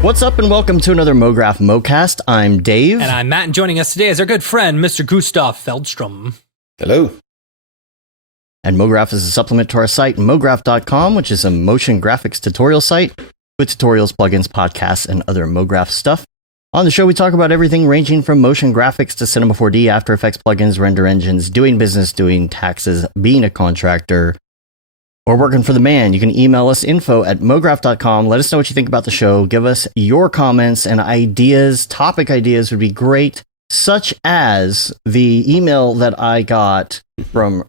What's up and welcome to another Mograph Mocast. I'm Dave. And I'm Matt, and joining us today is our good friend, Mr. Gustaf Fjelstrom. Hello. And Mograph is a supplement to our site, mograph.com, which is a motion graphics tutorial site with tutorials, plugins, podcasts, and other Mograph stuff. On the show, we talk about everything ranging from motion graphics to Cinema 4D, After Effects plugins, render engines, doing business, doing taxes, being a contractor, or working for the man. You can email us info@mograph.com. Let us know what you think about the show. Give us your comments and ideas. Topic ideas would be great, such as the email that I got from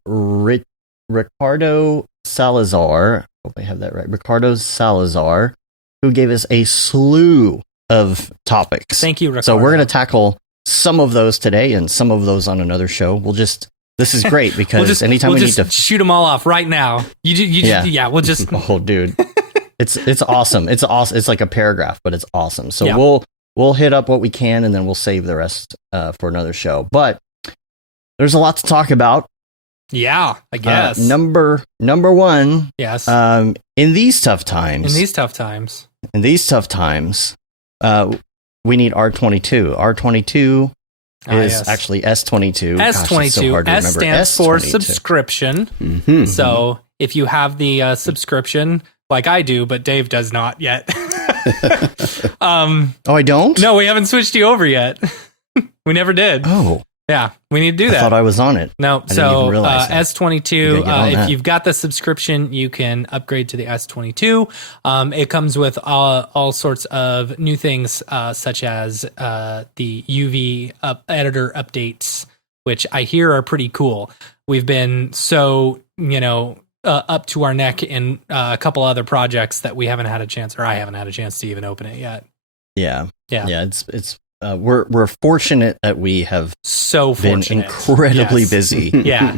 Ricardo Salazar. Hope I have that right. Ricardo Salazar, who gave us a slew of topics. Thank you, Ricardo. So we're going to tackle some of those today and some of those on another show. This is great because anytime we need to shoot them all off right now. We'll just. Oh, dude, it's awesome. It's awesome. It's like a paragraph, but it's awesome. So we'll hit up what we can, and then we'll save the rest for another show. But there's a lot to talk about. Yeah, I guess. Number one. Yes. In these tough times. We need R22. R22. Is actually S22. S22. So hard to S remember. stands for S22. subscription. Mm-hmm. So if you have the subscription, like I do, but Dave does not yet. Oh, I don't? No, we haven't switched you over yet. We never did. Oh. Yeah, we need to do that. I thought I was on it. No, so S22, if that. you've got the subscription, you can upgrade to the S22. It comes with all sorts of new things, such as the UV editor updates, which I hear are pretty cool. We've been up to our neck in a couple other projects that we haven't had a chance, or I haven't had a chance to even open it yet. Yeah. It's we're fortunate that we have been incredibly busy. Yeah.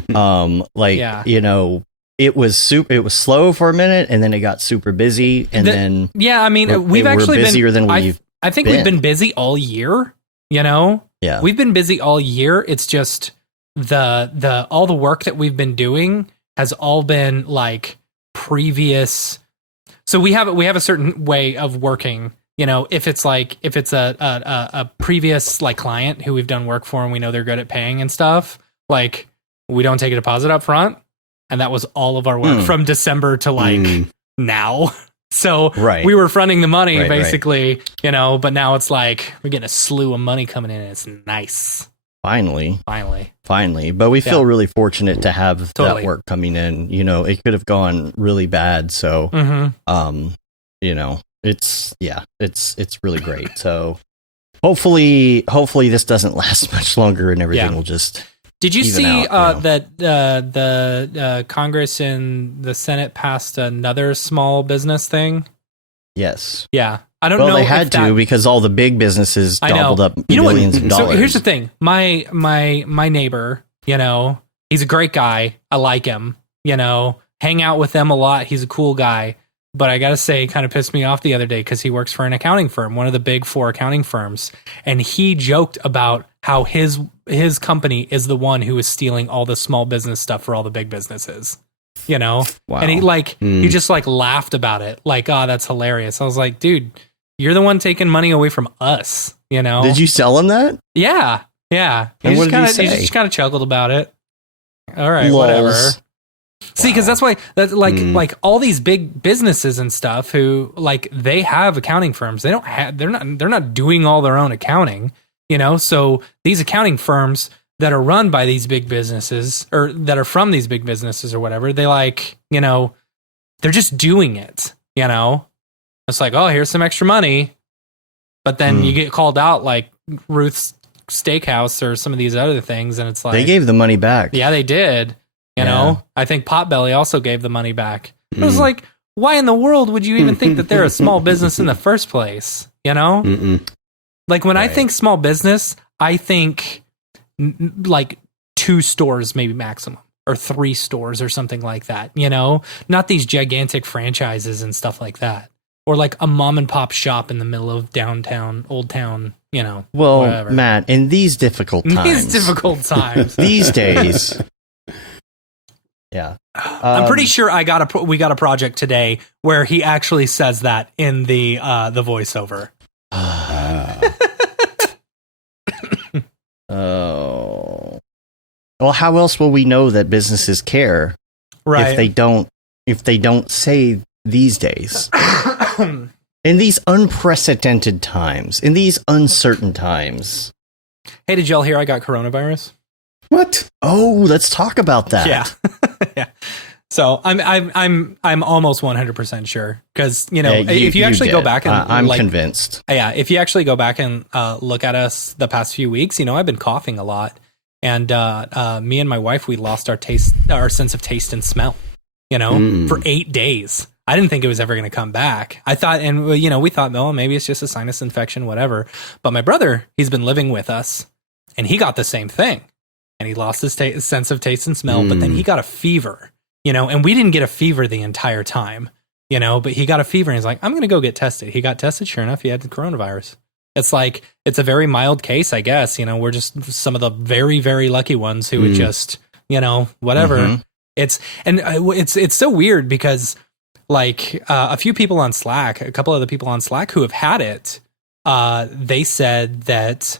It was slow for a minute, and then it got super busy, and then we've actually been busier than we've. I think we've been busy all year. Yeah, we've been busy all year. It's just the all the work that we've been doing has all been like previous. So we have a certain way of working. If it's a previous like client who we've done work for and we know they're good at paying and stuff, like we don't take a deposit up front. And that was all of our work from December to now. So we were fronting the money basically, but now it's like we're getting a slew of money coming in and it's nice. Finally. But we feel really fortunate to have that work coming in. It could have gone really bad. So, it's really great. So hopefully this doesn't last much longer and everything will just. Did you see that the Congress and the Senate passed another small business thing? Yes. Yeah. I don't know. Well, they had to because all the big businesses gobbled up millions of dollars. So here's the thing. My neighbor, he's a great guy. I like him, hang out with them a lot. He's a cool guy. But I got to say, it kind of pissed me off the other day because he works for an accounting firm, one of the big four accounting firms. And he joked about how his company is the one who is stealing all the small business stuff for all the big businesses, Wow. And he just like laughed about it. Like, oh, that's hilarious. I was like, dude, you're the one taking money away from us, Did you sell him that? Yeah. And what did he say? He just kind of chuckled about it. All right, Lols. whatever. See, because that's why like all these big businesses and stuff who like they have accounting firms. They're not doing all their own accounting, So these accounting firms that are run by these big businesses or that are from these big businesses or whatever, they they're just doing it, It's like, oh, here's some extra money, but then you get called out like Ruth's Steakhouse or some of these other things, and it's like they gave the money back. Yeah, they did. I think Potbelly also gave the money back. It was like, why in the world would you even think that they're a small business in the first place? Like when I think small business, I think like 2 stores, maybe maximum, or 3 stores or something like that, not these gigantic franchises and stuff like that. Or like a mom and pop shop in the middle of downtown, Old Town, Well, whatever. Matt, in these difficult times, these days. Yeah. I'm pretty sure we got a project today where he actually says that in the voiceover. Well, how else will we know that businesses care if they don't say these days? In these unprecedented times, in these uncertain times. Hey, did y'all hear I got coronavirus? What? Oh, let's talk about that. Yeah. Yeah. So I'm almost 100% sure, because if you actually go back and I'm convinced. Yeah, if you actually go back and look at us the past few weeks, I've been coughing a lot, and me and my wife, we lost our sense of taste and smell, for 8 days. I didn't think it was ever going to come back. I thought, and we thought, no, maybe it's just a sinus infection, whatever. But my brother, he's been living with us, and he got the same thing, and he lost his sense of taste and smell. But then he got a fever, and we didn't get a fever the entire time, but he got a fever, and he's like, I'm going to go get tested. He got tested. Sure enough, he had the coronavirus. It's like, it's a very mild case, I guess. We're just some of the very, very lucky ones who would just, whatever. Mm-hmm. It's so weird because, like, a few people on Slack, a couple of the people on Slack who have had it, they said that,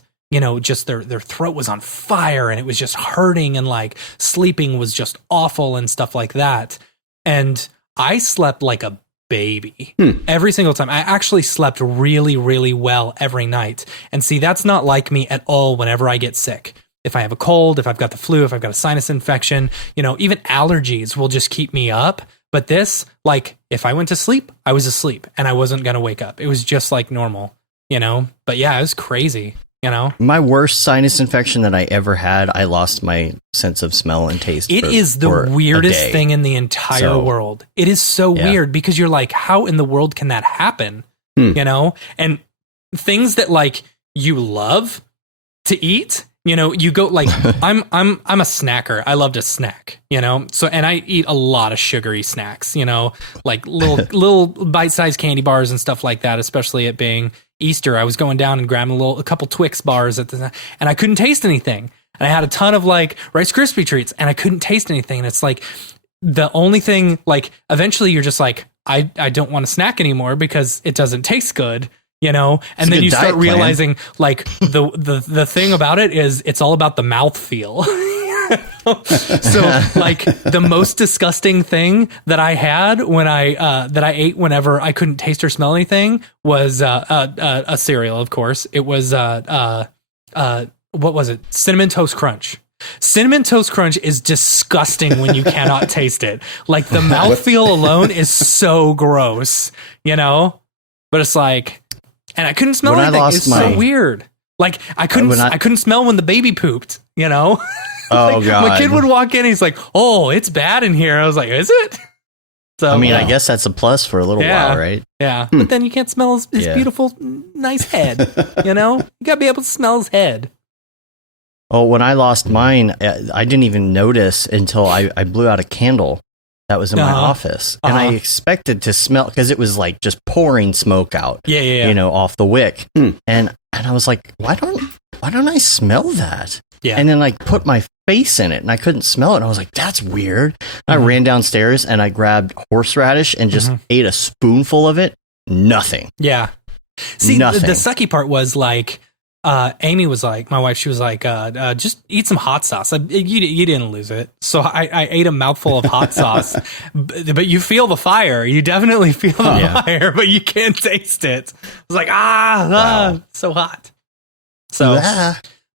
just their throat was on fire and it was just hurting, and like sleeping was just awful and stuff like that. And I slept like a baby every single time. I actually slept really, really well every night. And see, that's not like me at all whenever I get sick. If I have a cold, if I've got the flu, if I've got a sinus infection, even allergies will just keep me up. But this, like, if I went to sleep, I was asleep and I wasn't going to wake up. It was just like normal, But yeah, it was crazy, My worst sinus infection that I ever had, I lost my sense of smell and taste. It is the weirdest thing in the entire world. It is so weird because you're like, how in the world can that happen? And things that, like, you love to eat. You go, like, I'm a snacker. I love to snack, so, and I eat a lot of sugary snacks, like little bite-sized candy bars and stuff like that, especially it being Easter. I was going down and grabbing a couple Twix bars and I couldn't taste anything. And I had a ton of, like, Rice Krispie treats and I couldn't taste anything. And it's like, the only thing, like, eventually you're just like, I don't want to snack anymore because it doesn't taste good. And then you start realizing, like, the thing about it is it's all about the mouth feel. So, like, the most disgusting thing that I had when that I ate whenever I couldn't taste or smell anything was a cereal. Of course, it was what was it? Cinnamon Toast Crunch. Cinnamon Toast Crunch is disgusting when you cannot taste it. Like, the mouthfeel alone is so gross, But it's like. And I couldn't smell anything. It's so weird. Like, I couldn't smell when the baby pooped, Oh, like, God. My kid would walk in, he's like, oh, it's bad in here. I was like, is it? So, I mean, I guess that's a plus for a little while, right? Yeah. But then you can't smell his beautiful, nice head, You got to be able to smell his head. Oh, when I lost mine, I didn't even notice until I blew out a candle that was in my office, and I expected to smell, because it was like just pouring smoke out, off the wick, and I was like, why don't I smell that? Yeah. And then I put my face in it, and I couldn't smell it. And I was like, that's weird. I ran downstairs and I grabbed horseradish and just ate a spoonful of it. Nothing. Yeah. See, the sucky part was, like, Amy was like, my wife, she was like, just eat some hot sauce. You didn't lose it. So I ate a mouthful of hot sauce, but you feel the fire. You definitely feel the fire, but you can't taste it. I was like, wow. So hot. So,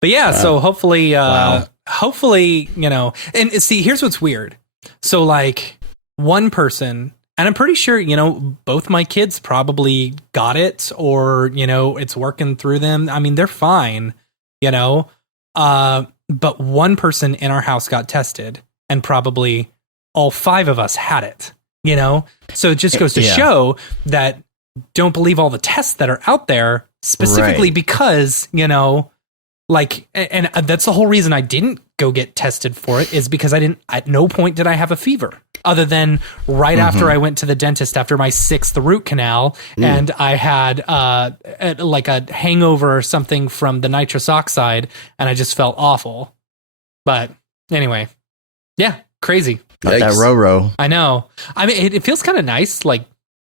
but yeah, so hopefully, and see, here's what's weird. So, like, one person, and I'm pretty sure, both my kids probably got it, or, it's working through them. I mean, they're fine, but one person in our house got tested, and probably all 5 of us had it, So it just goes to show that don't believe all the tests that are out there, specifically because, like, and that's the whole reason I didn't go get tested for it, is because at no point did I have a fever, other than right after I went to the dentist after my 6th root canal, and I had like a hangover or something from the nitrous oxide, and I just felt awful. But anyway, yeah, crazy. Got that row. I know. I mean, it feels kind of nice, like,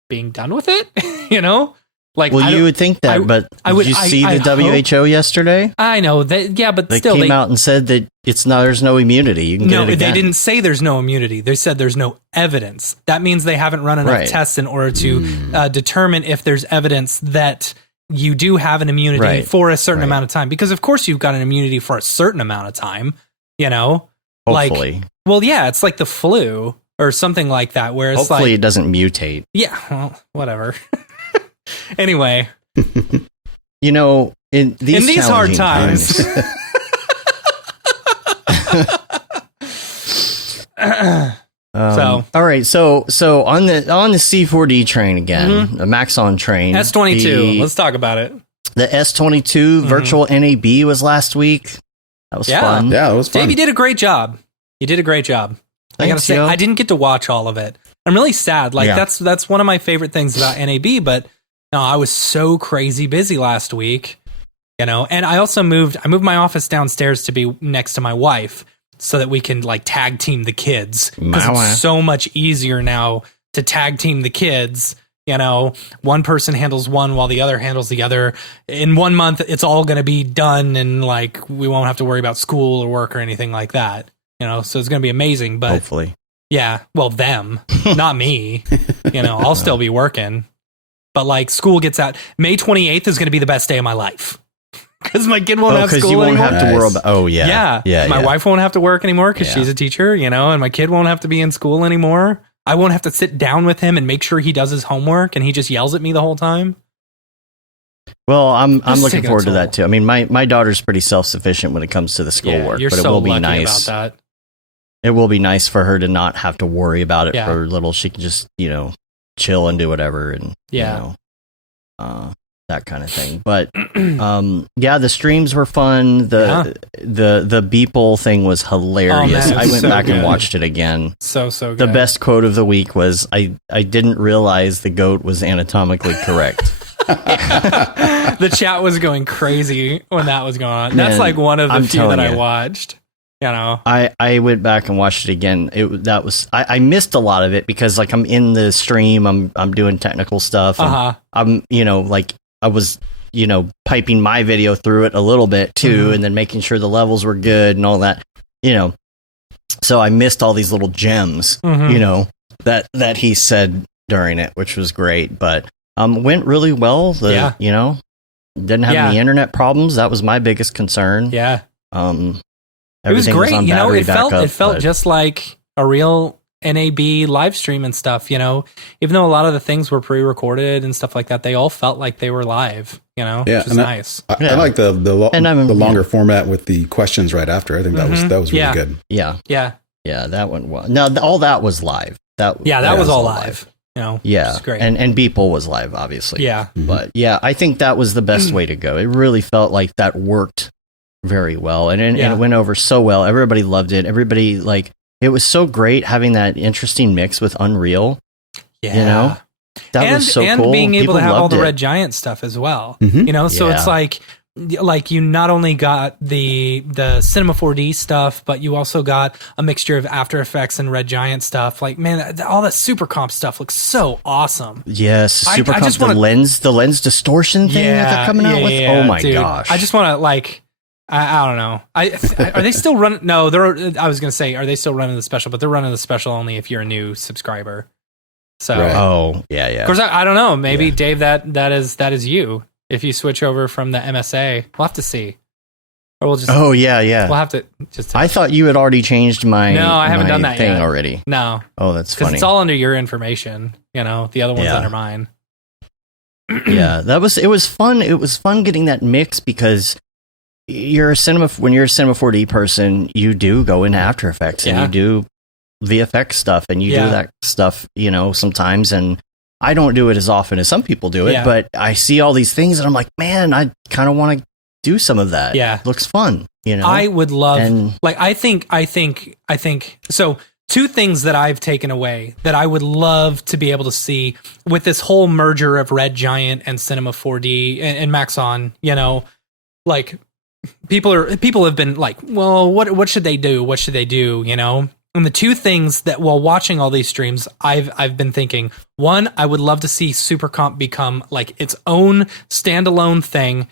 being done with it, Like, well, you would think that, but did you see the WHO yesterday? I know that, yeah, but they still, came out and said that there's no immunity. You can get it again. They didn't say there's no immunity. They said there's no evidence. That means they haven't run enough tests in order to determine if there's evidence that you do have an immunity for a certain amount of time. Because of course you've got an immunity for a certain amount of time. You know, hopefully. Like, well, yeah, it's like the flu or something like that. Where it's hopefully it doesn't mutate. Yeah, well, whatever. Anyway, you know, in these hard times. All right, so on the C4D train again, the Maxon train, S22. Let's talk about it. The S22 virtual NAB was last week. That was fun. Yeah, it was fun. Dave, you did a great job. You did a great job. Thanks, I gotta say, I didn't get to watch all of it. I'm really sad. Like that's one of my favorite things about NAB, but no, I was so crazy busy last week, you know. And I also moved my office downstairs to be next to my wife so that we can like tag team the kids, because it's so much easier now to tag team the kids. You know, one person handles one while the other handles the other. In 1 month, it's all going to be done, and like we won't have to worry about school or work or anything like that. You know, so it's going to be amazing. But hopefully, yeah, well, them, not me. You know, I'll still be working. But like school gets out. May 28th is going to be the best day of my life, because my kid won't have school you won't anymore. have to worry about. My wife won't have to work anymore because she's a teacher, you know, and my kid won't have to be in school anymore. I won't have to sit down with him and make sure he does his homework, and he just yells at me the whole time. Well, I'm looking forward to that too. I mean, my daughter's pretty self-sufficient when it comes to the schoolwork, but it will be nice. About that. It will be nice for her to not have to worry about it for a little. She can just, you know, chill and do whatever, and you know, that kind of thing. But the streams were fun. The Beeple thing was hilarious. I went back and watched it again. So good. The best quote of the week was, I didn't realize the goat was anatomically correct. The chat was going crazy when that was going on. That's like one of the few that I watched. You know, I went back and watched it again. I missed a lot of it because like I'm in the stream, I'm doing technical stuff. I'm, you know, like I was, you know, piping my video through it a little bit too, and then making sure the levels were good and all that, you know. So I missed all these little gems, you know, that he said during it, which was great. But went really well. You know, didn't have any internet problems. That was my biggest concern. Yeah. It was great. You know, it felt just like a real NAB live stream and stuff, you know, even though a lot of the things were pre-recorded and stuff like that, they all felt like they were live, you know, which is nice. I like the longer format with the questions right after. I think that was really good. Yeah, that went well. No, all that was live. That was all live. You know, yeah, great. And Beeple was live, obviously. Yeah, but yeah, I think that was the best way to go. It really felt like that worked very well, and it went over so well. Everybody loved it. Everybody, like, it was so great having that interesting mix with Unreal. Yeah, you know, that was so cool. And being able People to have all the loved Red Giant stuff as well. You know, so it's like you not only got the Cinema 4D stuff, but you also got a mixture of After Effects and Red Giant stuff. Like, man, all that Super Comp stuff looks so awesome. Yes, Super Comp, the lens distortion thing that they're coming out with. Oh my gosh! I just want to like. I don't know. Are they still running? No, I was going to say, are they still running the special? But they're running the special only if you're a new subscriber. So, yeah. Of course, I don't know. Maybe Dave, that is you. If you switch over from the MSA, we'll have to see. Or we'll just. Oh yeah. We'll have to just. I thought you had already changed my. No, I haven't done that thing yet. Already. No. Oh, that's funny. Because it's all under your information. You know, the other one's under mine. Yeah, it was fun. It was fun getting that mix because. When you're a Cinema 4D person, you do go into After Effects and you do VFX stuff and you do that stuff, you know, sometimes. And I don't do it as often as some people do it, but I see all these things and I'm like, man, I kind of want to do some of that. Yeah, looks fun. You know, I would love. I think. So 2 things that I've taken away that I would love to be able to see with this whole merger of Red Giant and Cinema 4D and Maxon. You know, like. People have been like, well, what should they do? What should they do? You know, And the two things that while watching all these streams, I've been thinking, one, I would love to see Super Comp become like its own standalone thing,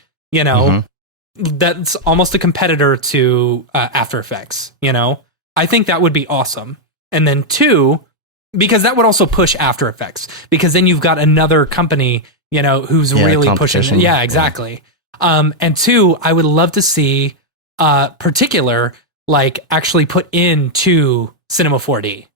that's almost a competitor to After Effects, I think that would be awesome. And then two, because that would also push After Effects, because then you've got another company, who's really pushing. Yeah, exactly. And two, I would love to see particular like actually put into Cinema 4D,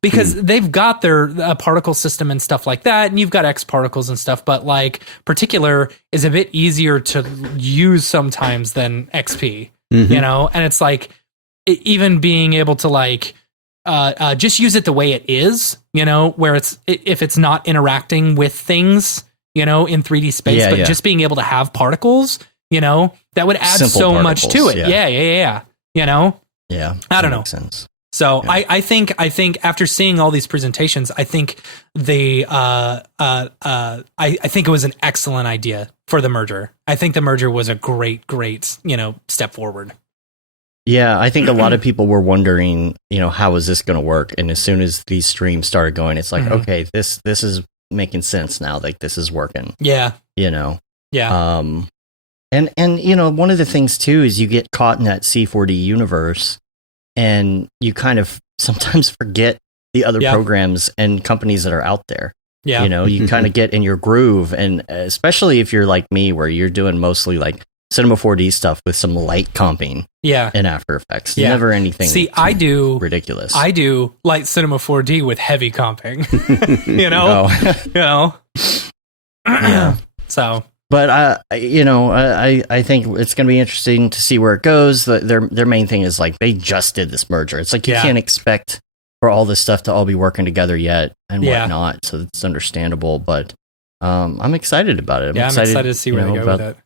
because they've got their particle system and stuff like that. And you've got X particles and stuff, but like particular is a bit easier to use sometimes than XP, and it's like even being able to like, just use it the way it is, where if it's not interacting with things, in 3D space, but just being able to have particles, that would add simple so much to it. Yeah. Yeah. I don't know. Makes sense. So yeah. I think after seeing all these presentations, I think I think it was an excellent idea for the merger. I think the merger was a great, step forward. Yeah, I think a lot of people were wondering, how is this going to work? And as soon as these streams started going, it's like, okay, this is making sense now. Like this is working. Yeah. Yeah. And one of the things too is you get caught in that C4D universe, and you kind of sometimes forget the other programs and companies that are out there. Yeah. You kind of get in your groove, and especially if you're like me, where you're doing mostly like Cinema 4D stuff with some light comping. Yeah. In After Effects. Yeah. Never anything. See, I do ridiculous. I do light Cinema 4D with heavy comping. Yeah. So. But I think it's going to be interesting to see where it goes. Their main thing is like they just did this merger. It's like you can't expect for all this stuff to all be working together yet and whatnot. So it's understandable, but I'm excited about it. I'm excited to see where they go with it.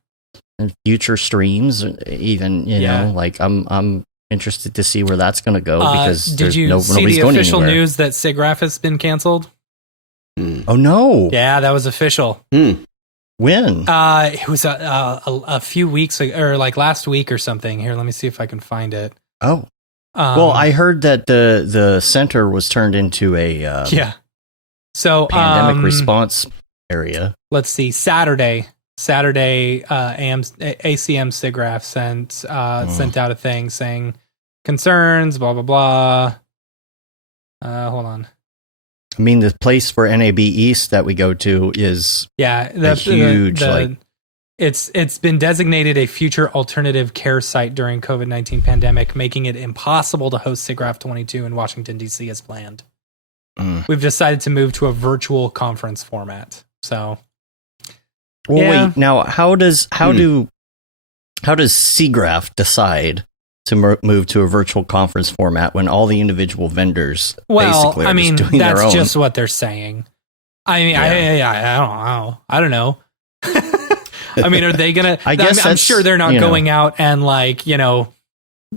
And future streams, even like I'm interested to see where that's going to go, because did you see the official news that SIGGRAPH has been canceled? Oh no! Yeah, that was official. When? It was a few weeks ago, or like last week or something. Here, let me see if I can find it. Oh, well, I heard that the center was turned into a so pandemic response area. Let's see, Saturday, ACM SIGGRAPH sent out a thing saying concerns, blah blah blah. Hold on. I mean, the place for NAB East that we go to is huge. It's been designated a future alternative care site during COVID-19 pandemic, making it impossible to host SIGGRAPH 22 in Washington D.C. as planned. We've decided to move to a virtual conference format. So. Well, wait. Now, how does SIGGRAPH decide to move to a virtual conference format when all the individual vendors basically are just doing their own? That's just what they're saying. I mean, I don't know. I mean, are they gonna? I'm sure they're not going out and like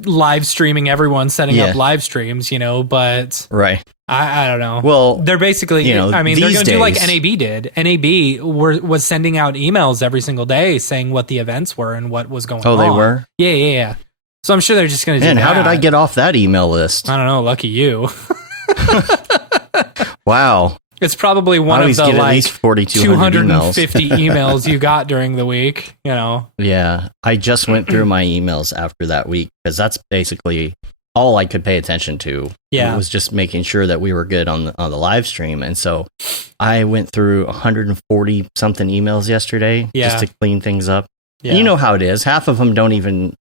live streaming everyone setting up live streams. But right. I don't know. Well, they're basically, I mean, they're going to do like NAB did. NAB was sending out emails every single day saying what the events were and what was going on. Oh, they were? Yeah. So I'm sure they're just going to do that. And how did I get off that email list? I don't know. Lucky you. Wow. It's probably one of the like 250 emails you got during the week, Yeah. I just went through my emails after that week, because that's basically all I could pay attention to. Yeah. It was just making sure that we were good on the live stream. And so I went through 140 something emails yesterday just to clean things up. Yeah. And you know how it is. Half of them don't even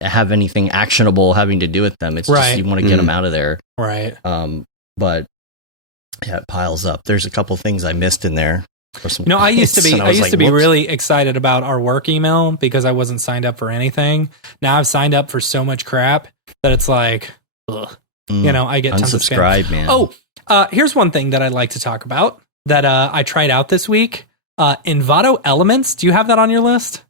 have anything actionable having to do with them. It's just you want to get them out of there. Right. But it piles up. There's a couple things I missed in there. I used to be really excited about our work email because I wasn't signed up for anything. Now I've signed up for so much crap that it's like, ugh. I get tons of spam. Man. Oh, here's one thing that I'd like to talk about that I tried out this week. Envato Elements. Do you have that on your list?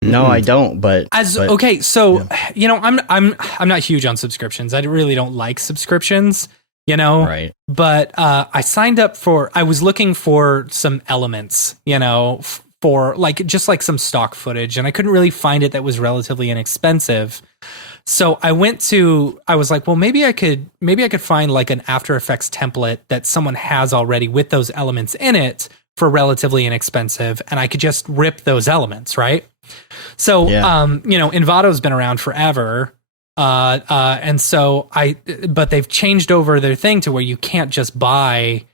No, I don't. But okay, so I'm not huge on subscriptions. I really don't like subscriptions. Right. But I signed up I was looking for some elements, for like just like some stock footage, and I couldn't really find it that was relatively inexpensive. So I was like, well, maybe I could find like an After Effects template that someone has already with those elements in it for relatively inexpensive, and I could just rip those elements, right? So, Envato's been around forever. And so but they've changed over their thing to where you can't just buy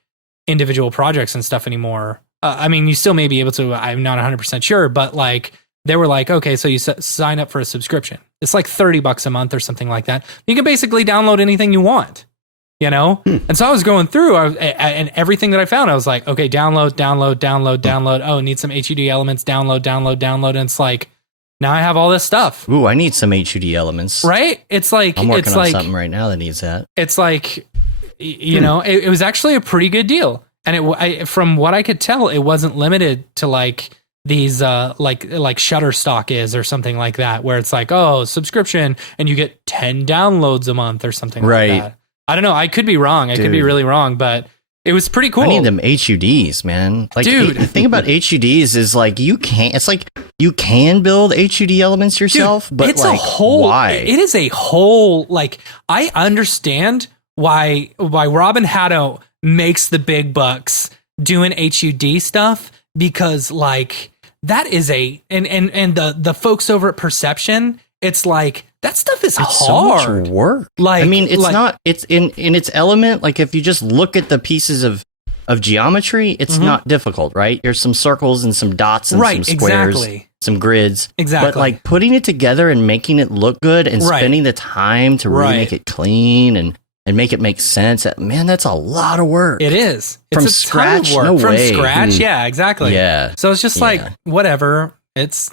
individual projects and stuff anymore. I mean, you still may be able to, I'm not 100% sure, but like, they were like, okay, so you sign up for a subscription. It's like $30 a month or something like that. You can basically download anything you want, you know? And so I was going through and everything that I found, I was like, okay, download. Oh, need some HUD elements, download. And it's like, now I have all this stuff. Ooh, I need some HUD elements. Right? It's like, I'm working on something right now that needs that. It's like, you know, it was actually a pretty good deal. And from what I could tell, it wasn't limited to like these, like Shutterstock is or something like that, where it's like, oh, subscription and you get 10 downloads a month or something like that. I don't know. I could be wrong. I could be really wrong, but it was pretty cool. I need them HUDs, man. Like, dude, the thing about HUDs is like you can build HUD elements yourself, but it's like, a whole, why? It is a whole, like, I understand why Robin Hatto makes the big bucks doing HUD stuff, because like that is and the folks over at Perception, it's like that stuff is hard. So much work. Like, I mean, it's like, not. It's in its element. Like if you just look at the pieces of geometry, it's not difficult, right? There's some circles and some dots and some squares, some grids. Exactly. But like putting it together and making it look good and spending the time to really make it clean and make it make sense. Man, that's a lot of work. It is. From it's a scratch? ton of work. No way. Scratch? Yeah, exactly. Yeah. So it's just like, whatever. It's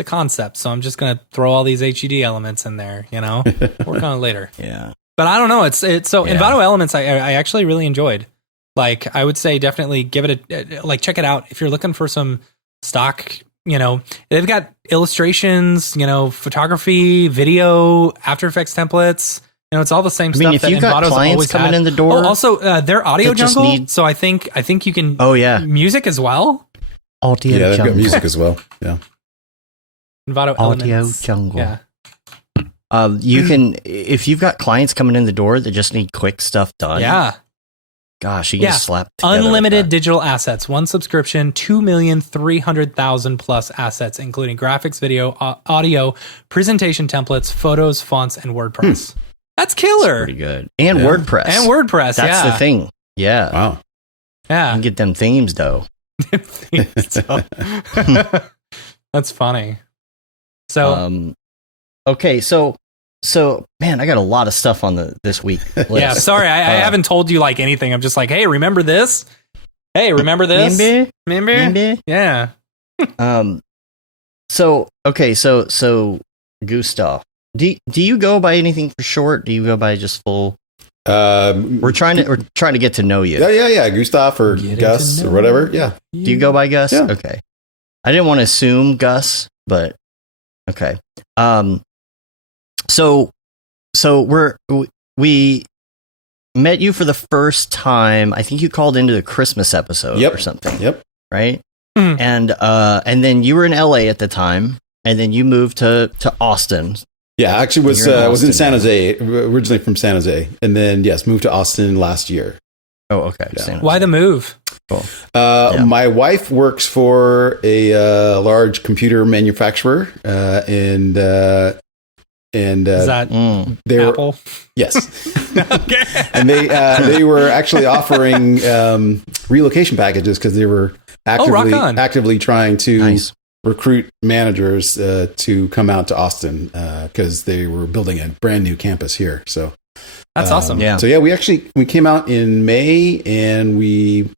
a concept. So I'm just going to throw all these HUD elements in there, you know, work on it later. Yeah. But I don't know. It's so Envato Elements, I actually really enjoyed. Like, I would say definitely give it like, check it out. If you're looking for some stock, you know, they've got illustrations, you know, photography, video, After Effects templates. You know, it's all the same stuff. If you've got clients coming in the door, also they're Audio Jungle, so I think you can. Oh yeah, music as well. Audio Jungle. They've got music as well. Yeah. Envato Audio Elements. Jungle. Yeah. You can, if you've got clients coming in the door that just need quick stuff done. Yeah. Gosh, you can just slap together unlimited digital assets, one subscription, 2,300,000 plus assets, including graphics, video, audio, presentation templates, photos, fonts, and WordPress. That's killer. That's pretty good. And WordPress. That's the thing. Yeah. Wow. Yeah. You can get them themes though. That's funny. So okay, so man, I got a lot of stuff on this week list. Yeah, sorry, I haven't told you like anything. I'm just like, hey, remember this? Hey, remember this? Remember? Yeah. So Gustaf, do you go by anything for short? Do you go by just full? We're trying to get to know you. Yeah. Gustaf or Gus or whatever. Yeah. Do you go by Gus? Yeah. Okay. I didn't want to assume Gus, but okay. So we met you for the first time. I think you called into the Christmas episode or something. Yep. Right. And then you were in LA at the time, and then you moved to Austin. Yeah, actually was in San Jose, originally from San Jose, and then moved to Austin last year. Oh, okay. Yeah. Why the move? Cool. My wife works for a large computer manufacturer, and is that Apple? Yes. Okay. And they were actually offering relocation packages because they were actively trying to recruit managers to come out to Austin because they were building a brand new campus here. So that's awesome. Yeah. So we came out in May and we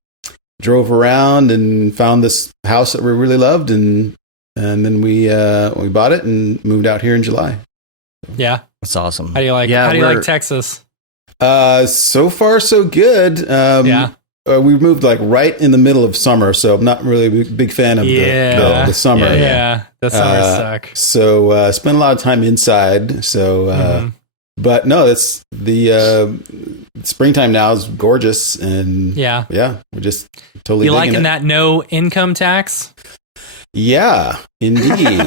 drove around and found this house that we really loved, and then we bought it and moved out here in July. Yeah, that's awesome. How do you like Texas? So far so good. We moved like right in the middle of summer, so I'm not really a big fan of the summer. Yeah, the summers suck. So spent a lot of time inside. So, but no, it's the springtime now is gorgeous, and we're just totally. You liking that no income tax? Yeah, indeed.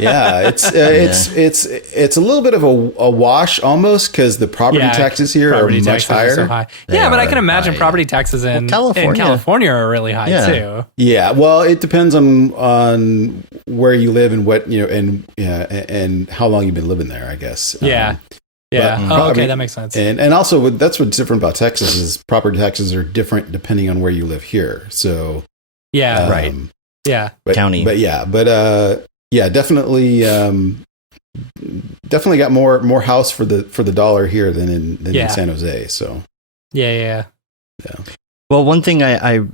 Yeah, it's a little bit of a wash almost because the property taxes here are much higher. So high. Yeah, but I can imagine property taxes in California are really high too. Yeah, well, it depends on where you live and what and how long you've been living there, I guess. Yeah. Okay, that makes sense. And also, that's what's different about Texas is property taxes are different depending on where you live here. So right. Yeah, county. But definitely got more house for the dollar here than in San Jose. So yeah. Well, one thing we're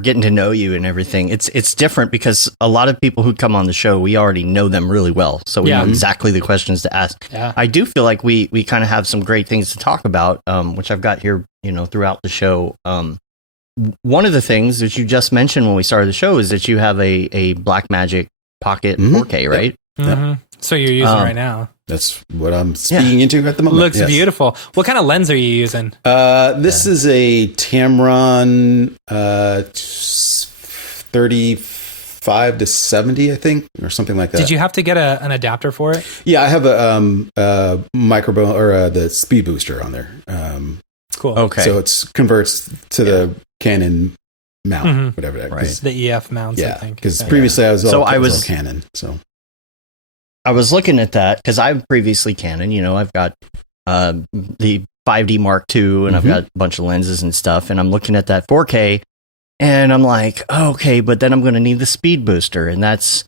getting to know you and everything. It's different because a lot of people who come on the show, we already know them really well, so we know exactly the questions to ask. Yeah. I do feel like we kind of have some great things to talk about, which I've got here, throughout the show. One of the things that you just mentioned when we started the show is that you have a Blackmagic Pocket 4K, right? Mm-hmm. So you're using right now. That's what I'm speaking into at the moment. Looks beautiful. What kind of lens are you using? This is a Tamron 35 to 70, I think, or something like that. Did you have to get an adapter for it? Yeah, I have a micro or the speed booster on there. Cool. Okay. So it converts to the Canon mount, whatever that is. The EF mounts, I think. Because previously I was all Canon. So I was looking at that because I'm previously Canon. I've got the 5D Mark II, and I've got a bunch of lenses and stuff. And I'm looking at that 4K, and I'm like, okay, but then I'm going to need the speed booster, and that's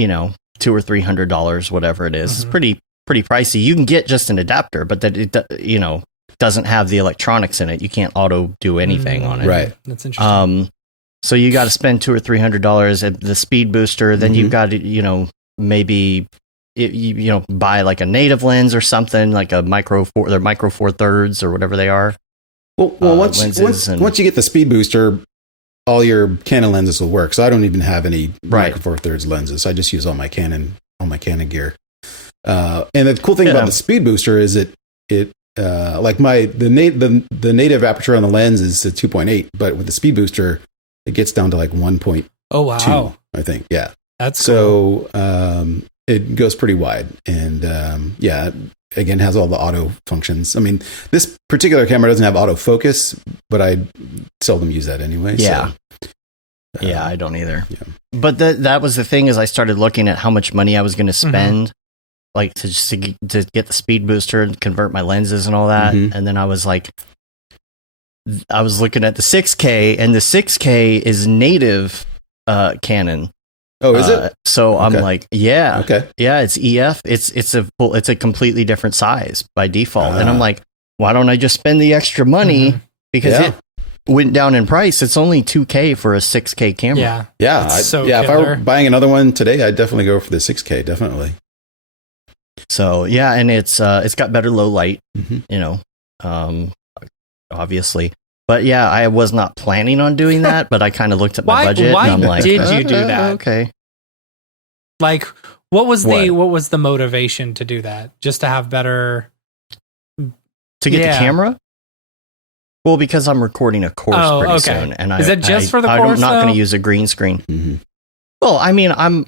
$200 or $300, whatever it is. It's pretty pricey. You can get just an adapter, but that it doesn't have the electronics in it. You can't auto do anything on it. Right. That's interesting. So you got to spend $200 or $300 at the speed booster. Then you've got to, maybe buy like a native lens or something, like a micro 4 thirds or whatever they are. Well, once you get the speed booster, all your Canon lenses will work. So I don't even have any micro 4 thirds lenses. I just use all my Canon gear. And the cool thing about the speed booster is it like the native aperture on the lens is a 2.8, but with the speed booster, it gets down to like 1.2. Oh wow! I think that's so. It goes pretty wide, and again has all the auto functions. I mean, this particular camera doesn't have autofocus, but I seldom use that anyway. Yeah. So, I don't either. Yeah. But that was the thing is I started looking at how much money I was going to spend. Like to get the speed booster and convert my lenses and all that. And then I was like, I was looking at the 6K, and the 6K is native Canon. Oh, is it? So I'm like, okay, it's EF. It's a completely different size by default. And I'm like, why don't I just spend the extra money because it went down in price? It's only $2K for a 6K camera. If I were buying another one today, I'd definitely go for the 6K. Definitely. So and it's got better low light, obviously. But I was not planning on doing that, but I kind of looked at my budget and I'm like, did you do that? Okay. Like, what was the motivation to do that? Just to have better to get the camera? Well, because I'm recording a course pretty soon, and is that just for the course? I'm not going to use a green screen. Well, I mean, I'm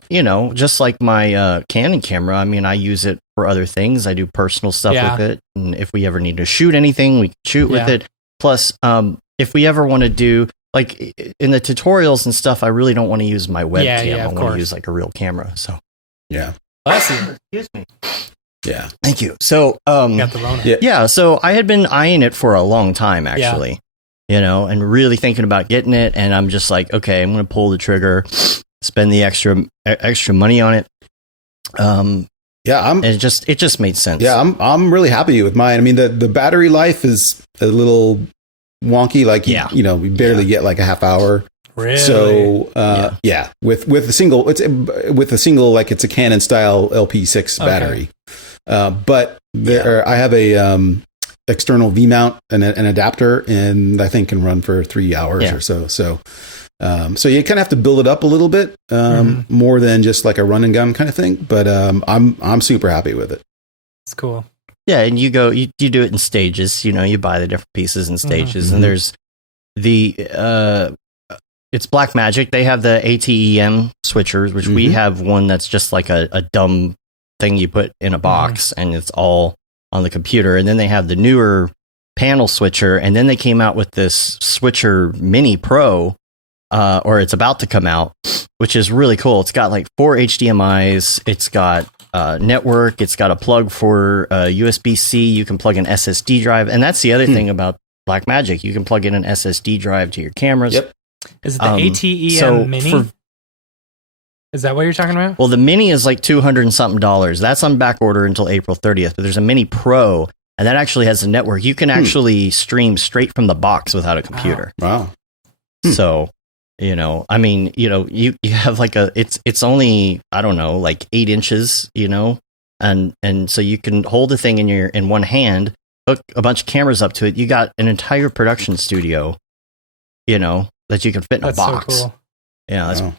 just like my Canon camera. I mean, I use it for other things. I do personal stuff with it, and if we ever need to shoot anything, we can shoot with it. Plus, if we ever want to do like in the tutorials and stuff, I really don't want to use my webcam. I want to use like a real camera. So, excuse me. Yeah, thank you. So, got the Rona. So I had been eyeing it for a long time, actually. And really thinking about getting it, and I'm just like, okay, I'm going to pull the trigger, spend the extra money on it. And it just made sense. Yeah, I'm really happy with mine. I mean, the battery life is a little wonky. Like we barely get like a half hour. Really? So with a single like it's a Canon style LP6 battery. But I have a external V mount and an adapter, and I think can run for 3 hours or so. So you kind of have to build it up a little bit, more than just like a run and gun kind of thing. But I'm super happy with it. It's cool. Yeah, and you do it in stages. You buy the different pieces in stages, and there's the it's Blackmagic. They have the ATEM switchers, which we have one that's just like a dumb thing you put in a box and it's all on the computer. And then they have the newer panel switcher, and then they came out with this switcher Mini Pro, or it's about to come out, which is really cool. It's got like 4 HDMIs. It's got network. It's got a plug for USB-C. You can plug an SSD drive, and that's the other thing about Blackmagic. You can plug in an SSD drive to your cameras. Yep. Is it the ATEM Mini? Is that what you're talking about? Well, the Mini is like $200 and something. That's on back order until April 30th. But there's a Mini Pro, and that actually has a network. You can actually stream straight from the box without a computer. Wow. So, you have like it's only, I don't know, like 8 inches, and so you can hold the thing in one hand, hook a bunch of cameras up to it. You got an entire production studio, that you can fit in a box. So cool. Yeah,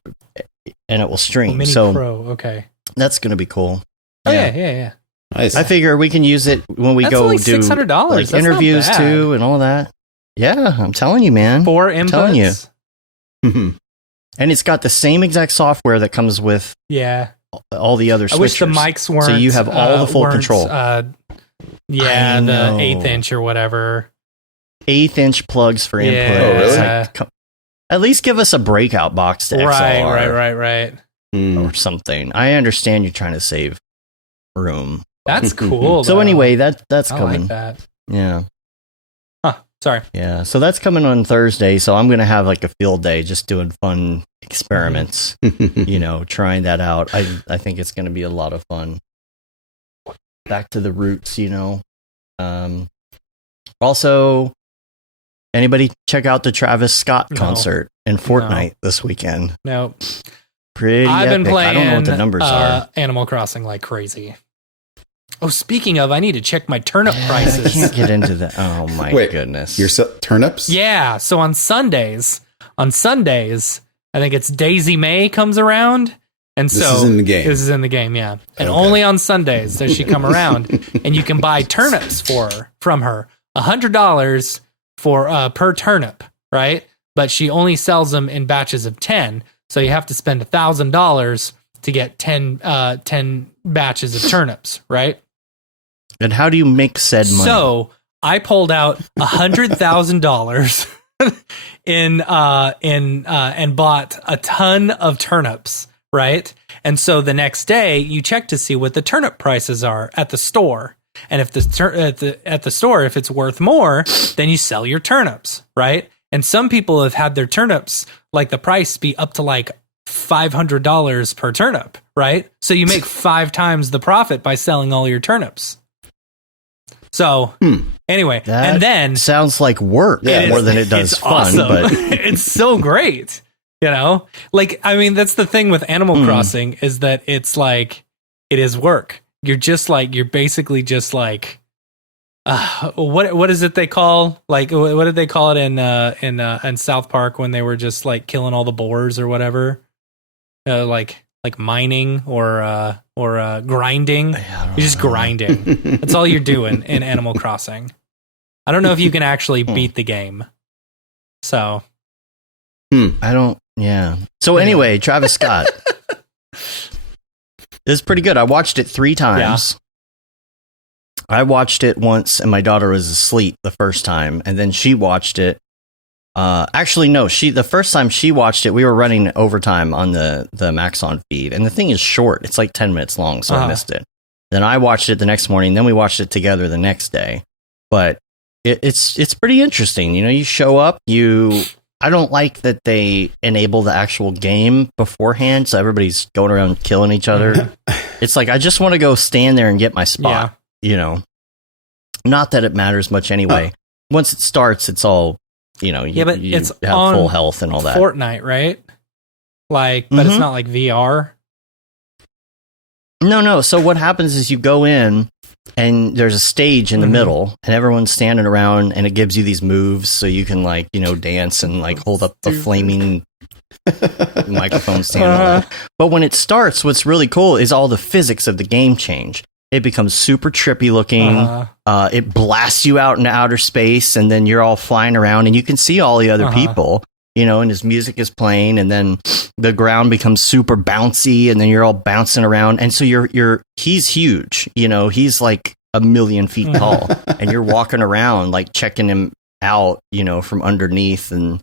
and it will stream. Mini Pro, okay. That's going to be cool. Oh yeah. Nice. I figure we can use it when we go do $600. Like interviews too and all that. Yeah, I'm telling you, man. 4 inputs. I'm telling you. And it's got the same exact software that comes with all the other switchers. I wish the mics weren't. So you have all the full control. The 1/8 inch or whatever. 1/8 inch plugs for input. Oh, really? At least give us a breakout box to XLR. Right. Or something. I understand you're trying to save room. That's cool. So anyway, that's coming. I like that. Yeah. Sorry. Yeah, so that's coming on Thursday. So I'm going to have like a field day just doing fun experiments, trying that out. I think it's going to be a lot of fun. Back to the roots, Also, anybody check out the Travis Scott concert in Fortnite this weekend? No. Pretty I've been epic. playing I don't know what the numbers are. Animal Crossing like crazy. Oh, speaking of, I need to check my turnip prices. I can't get into that. Oh my goodness! Your turnips? Yeah. So on Sundays, I think it's Daisy May comes around, and this is in the game. This is in the game, yeah. And only on Sundays does she come around, and you can buy turnips from her, $100 for per turnip, right? But she only sells them in batches of 10, so you have to spend $1,000 to get 10 batches of turnips, right? And how do you make said money? So I pulled out $100,000 and bought a ton of turnips, right? And so the next day you check to see what the turnip prices are at the store. And if at the store, if it's worth more, then you sell your turnips, right? And some people have had their turnips, like the price be up to like $500 per turnip, right? So you make 5 times the profit by selling all your turnips. So anyway, that and then sounds like work more than it does fun, awesome. But it's so great, Like, I mean, that's the thing with Animal Crossing is that it's like it is work. You're basically just like what is it they call, like, what did they call it in South Park when they were just like killing all the boars or whatever, like mining or grinding. You're just grinding. That's all you're doing in Animal Crossing. I don't know if you can actually beat the game. So I don't. Yeah. So anyway, Travis Scott. This is pretty good. I watched it 3 times. Yeah. I watched it once and my daughter was asleep the first time, and then she watched it. Actually, no, the first time she watched it, we were running overtime on the Maxon feed, and the thing is short. It's like 10 minutes long, so I missed it. Then I watched it the next morning, then we watched it together the next day. But it's pretty interesting. You show up, I don't like that they enable the actual game beforehand, so everybody's going around killing each other. It's like, I just want to go stand there and get my spot, Not that it matters much anyway. Once it starts, it's all, you it's have full health and all that. Fortnite, right? Like, but it's not like VR. No. So what happens is you go in and there's a stage in the middle and everyone's standing around and it gives you these moves so you can dance and hold up the flaming microphone stand. But when it starts, what's really cool is all the physics of the game change. It becomes super trippy looking. It blasts you out into outer space and then you're all flying around and you can see all the other people. and his music is playing, and then the ground becomes super bouncy, and then you're all bouncing around. And so he's huge, he's like 1,000,000 feet tall, and you're walking around like checking him out, from underneath, and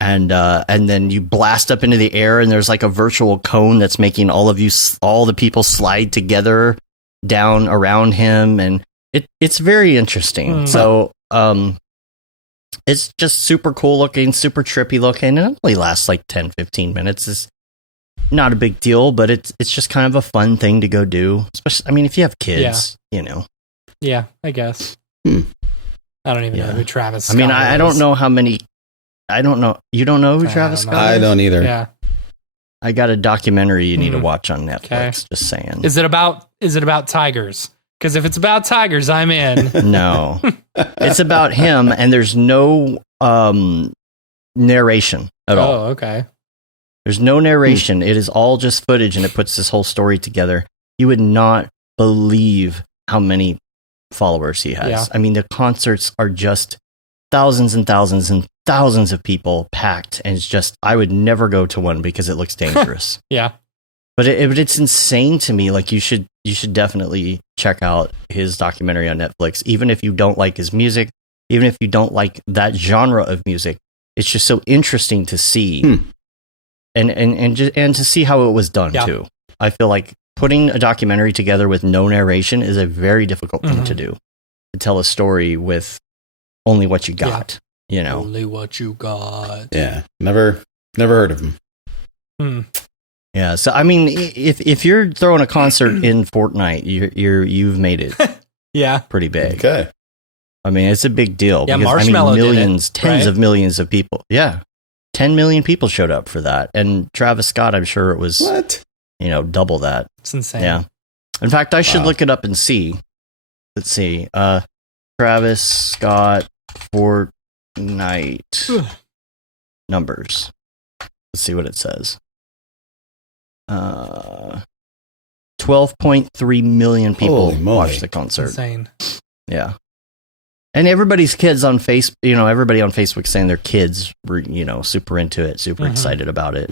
then you blast up into the air, and there's like a virtual cone that's making all the people slide together down around him, and it's very interesting. So it's just super cool looking, super trippy looking, and it only lasts like 10-15 minutes. It's not a big deal, but it's just kind of a fun thing to go do, especially if you have kids. Yeah, I guess. I don't even know who Travis Scott is. I don't know how many. I don't know. You don't know who Travis Scott is? I don't either. Yeah. I got a documentary you need to watch on Netflix. Okay. Just saying. Is it about tigers? Because if it's about tigers, I'm in. No. It's about him, and there's no narration at all. Oh, okay. There's no narration. It is all just footage, and it puts this whole story together. You would not believe how many followers he has. Yeah. The concerts are just thousands and thousands and thousands of people packed, and it's just, I would never go to one because it looks dangerous. Yeah. But it's insane to me. Like, you should definitely check out his documentary on Netflix, even if you don't like his music, even if you don't like that genre of music. It's just so interesting to see, and to see how it was done too. I feel like putting a documentary together with no narration is a very difficult thing to do, to tell a story with only what you got. Only what you got. Yeah, never heard of him. Yeah, so if you're throwing a concert in Fortnite, you've made it. Yeah, pretty big. Okay, it's a big deal. Yeah, because, Marshmello millions, did it, tens right? of millions of people. Yeah, 10 million people showed up for that, and Travis Scott, I'm sure it was double that. It's insane. Yeah, in fact, I should look it up and see. Let's see, Travis Scott Fortnite numbers. Let's see what it says. 12.3 million people watched the concert. Insane. Yeah. And everybody's kids on Facebook, everybody on Facebook saying their kids were, super into it, super excited about it.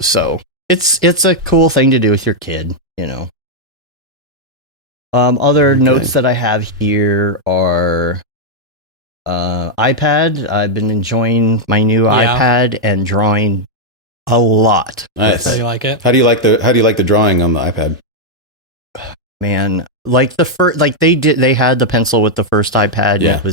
So it's a cool thing to do with your kid, Other notes that I have here are iPad. I've been enjoying my new iPad and drawing a lot. Nice. How do you like it? How do you like the drawing on the iPad? Man, like they had the pencil with the first iPad. Yeah. It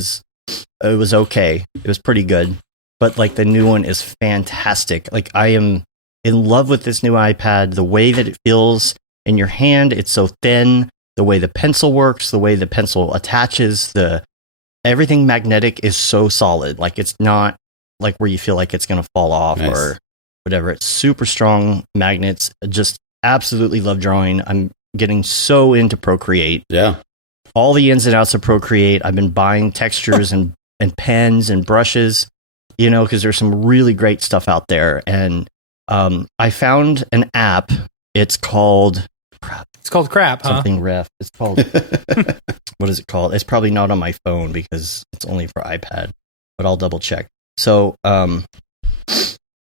was okay. It was pretty good. But like the new one is fantastic. Like, I am in love with this new iPad. The way that it feels in your hand, it's so thin. The way the pencil works, the way the pencil attaches, everything magnetic is so solid. Like, it's not like where you feel like it's going to fall off or whatever. It's super strong magnets. Just absolutely love drawing. I'm getting so into Procreate. Yeah. All the ins and outs of Procreate. I've been buying textures and pens and brushes, because there's some really great stuff out there. And I found an app. It's called Crap, huh? Something ref. It's called, what is it called? It's probably not on my phone because it's only for iPad, but I'll double check. So,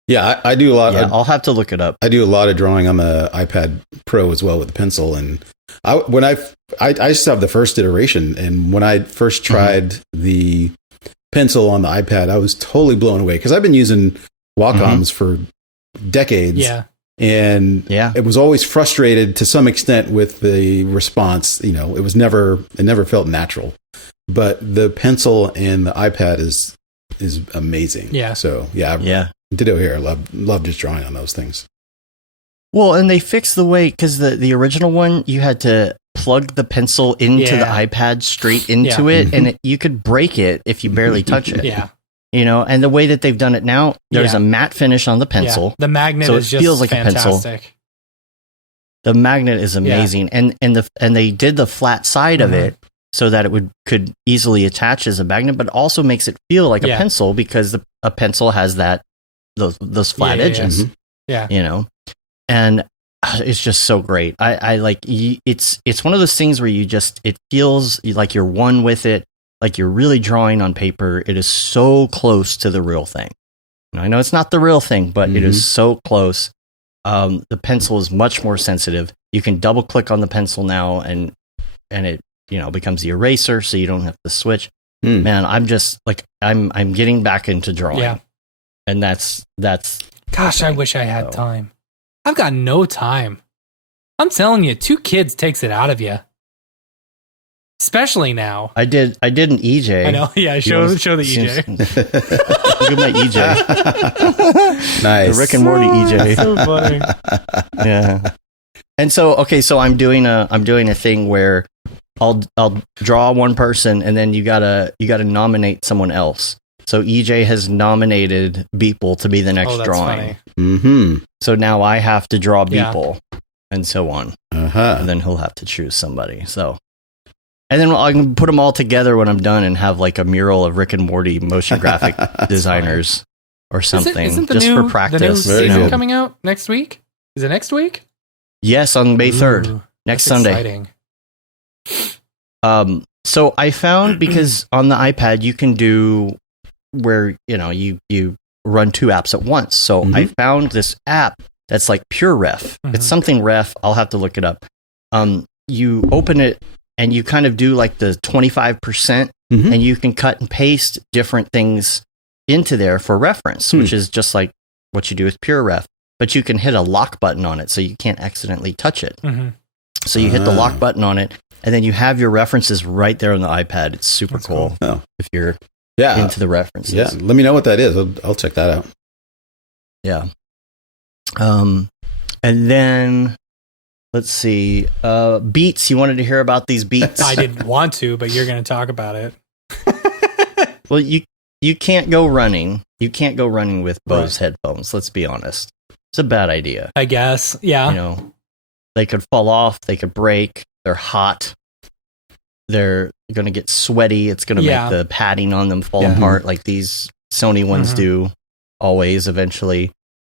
yeah, I do a lot. Yeah, I'll have to look it up. I do a lot of drawing on the iPad Pro as well with the pencil. And I used to have the first iteration. And when I first tried the pencil on the iPad, I was totally blown away because I've been using Wacoms for decades. Yeah. And it was always frustrated to some extent with the response. It never felt natural. But the pencil and the iPad is amazing. Yeah. So ditto here. I love just drawing on those things. Well, and they fixed the way, because the original one, you had to plug the pencil into the iPad straight into it, and you could break it if you barely touch it. Yeah. And the way that they've done it now, there's a matte finish on the pencil. Yeah. The magnet so is it just feels like fantastic. A pencil. The magnet is amazing. And they did the flat side of it so that it could easily attach as a magnet, but also makes it feel like a pencil, because a pencil has those flat edges. Yeah. And it's just so great. I like it's one of those things where it feels like you're one with it. like you're really drawing on paper. It is so close to the real thing. And I know it's not the real thing, but it is so close. The pencil is much more sensitive. You can double click on the pencil now and it, becomes the eraser, so you don't have to switch. Man, I'm just like, I'm getting back into drawing. Yeah. And that's gosh, I wish I had time. I've got no time. I'm telling you, 2 kids takes it out of you. Especially now. I did an EJ. I know. Yeah, show the EJ. Look at my EJ. Nice. The Rick and Morty EJ. So funny. Yeah. And so I'm doing a thing where I'll draw one person and then you gotta nominate someone else. So EJ has nominated Beeple to be the next drawing. So now I have to draw Beeple and so on. And then he'll have to choose somebody. So. And then I can put them all together when I'm done and have like a mural of Rick and Morty motion graphic designers or something, isn't just for practice. The new season coming out next week? Is it next week? Yes, on May 3rd, next Sunday. Exciting. So I found, because on the iPad you can do where you run 2 apps at once. So I found this app that's like Pure Ref. It's something Ref. I'll have to look it up. You open it. And you kind of do like the 25%, and you can cut and paste different things into there for reference, which is just like what you do with Pure Ref. But you can hit a lock button on it so you can't accidentally touch it. So you hit the lock button on it, and then you have your references right there on the iPad. It's super cool. If you're into the references. Yeah, let me know what that is. I'll check that out. Yeah. And then... Let's see. Beats. You wanted to hear about these beats? I didn't want to, but you're going to talk about it. Well, you can't go running. You can't go running with Bose headphones. Let's be honest. It's a bad idea. I guess. Yeah. They could fall off. They could break. They're hot. They're going to get sweaty. It's going to make the padding on them fall apart, like these Sony ones do always eventually.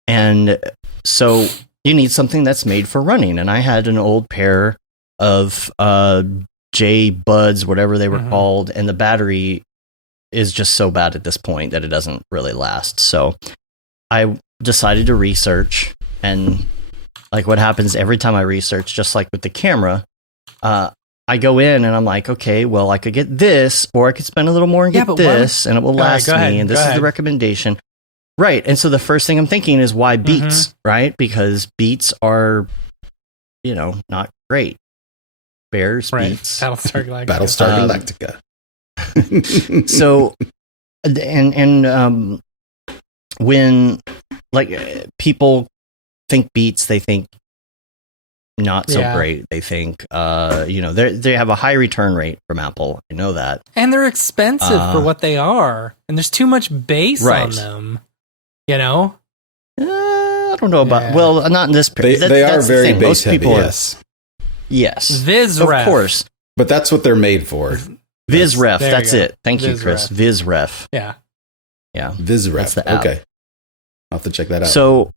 And so you need something that's made for running. And I had an old pair of J Buds, whatever they were called, and the battery is just so bad at this point that it doesn't really last. So I decided to research, and like what happens every time I research, just like with the camera, I go in and I'm like, okay, well, I could get this, or I could spend a little more and get this, and it will last me, and this is the recommendation. Right. And so the first thing I'm thinking is, why Beats, right? Because Beats are, not great. Bears, Beats. Battlestar Galactica. So, and when people think Beats, they think not so great. They think, they have a high return rate from Apple. I know that. And they're expensive for what they are. And there's too much bass on them. I don't know about. Well, not in this. They are very bass heavy. Yes. VizRef, of course. But that's what they're made for. VizRef. That's it. Thank you, Chris. VizRef. Yeah. VizRef. That's the app. Okay. I'll have to check that out. So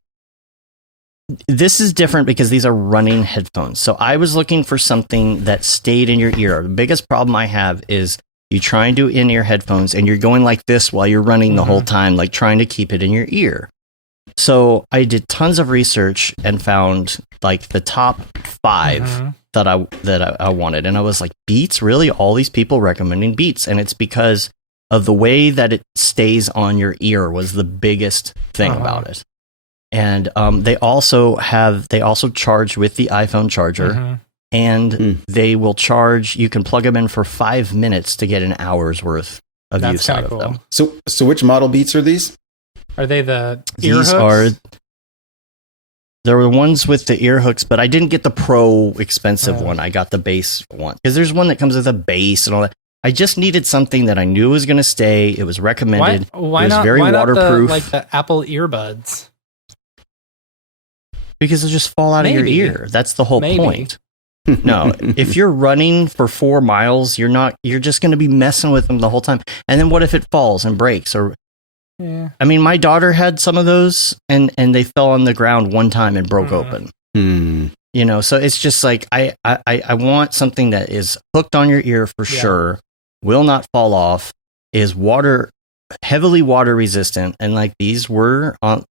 this is different because these are running headphones. So I was looking for something that stayed in your ear. The biggest problem I have is you try and do in-ear headphones and you're going like this while you're running the whole time, like trying to keep it in your ear. So I did tons of research and found like the top 5 that I wanted. And I was like, Beats? Really? All these people recommending Beats. And it's because of the way that it stays on your ear was the biggest thing about it. And they also charge with the iPhone charger. And they will charge, you can plug them in for 5 minutes to get an hour's worth of use out of them. So which model Beats are these? Are they the ear hooks? There were the ones with the ear hooks, but I didn't get the pro expensive one. I got the base one. Because there's one that comes with a base and all that. I just needed something that I knew was going to stay. It was recommended. Why it was very waterproof. Not the Apple earbuds? Because they'll just fall out of your ear. That's the whole point. No, if you're running for 4 miles, you're just going to be messing with them the whole time. And then what if it falls and breaks? Or, I mean, my daughter had some of those and they fell on the ground one time and broke open. So it's just like, I want something that is hooked on your ear for sure, will not fall off, is heavily water resistant, and like these were on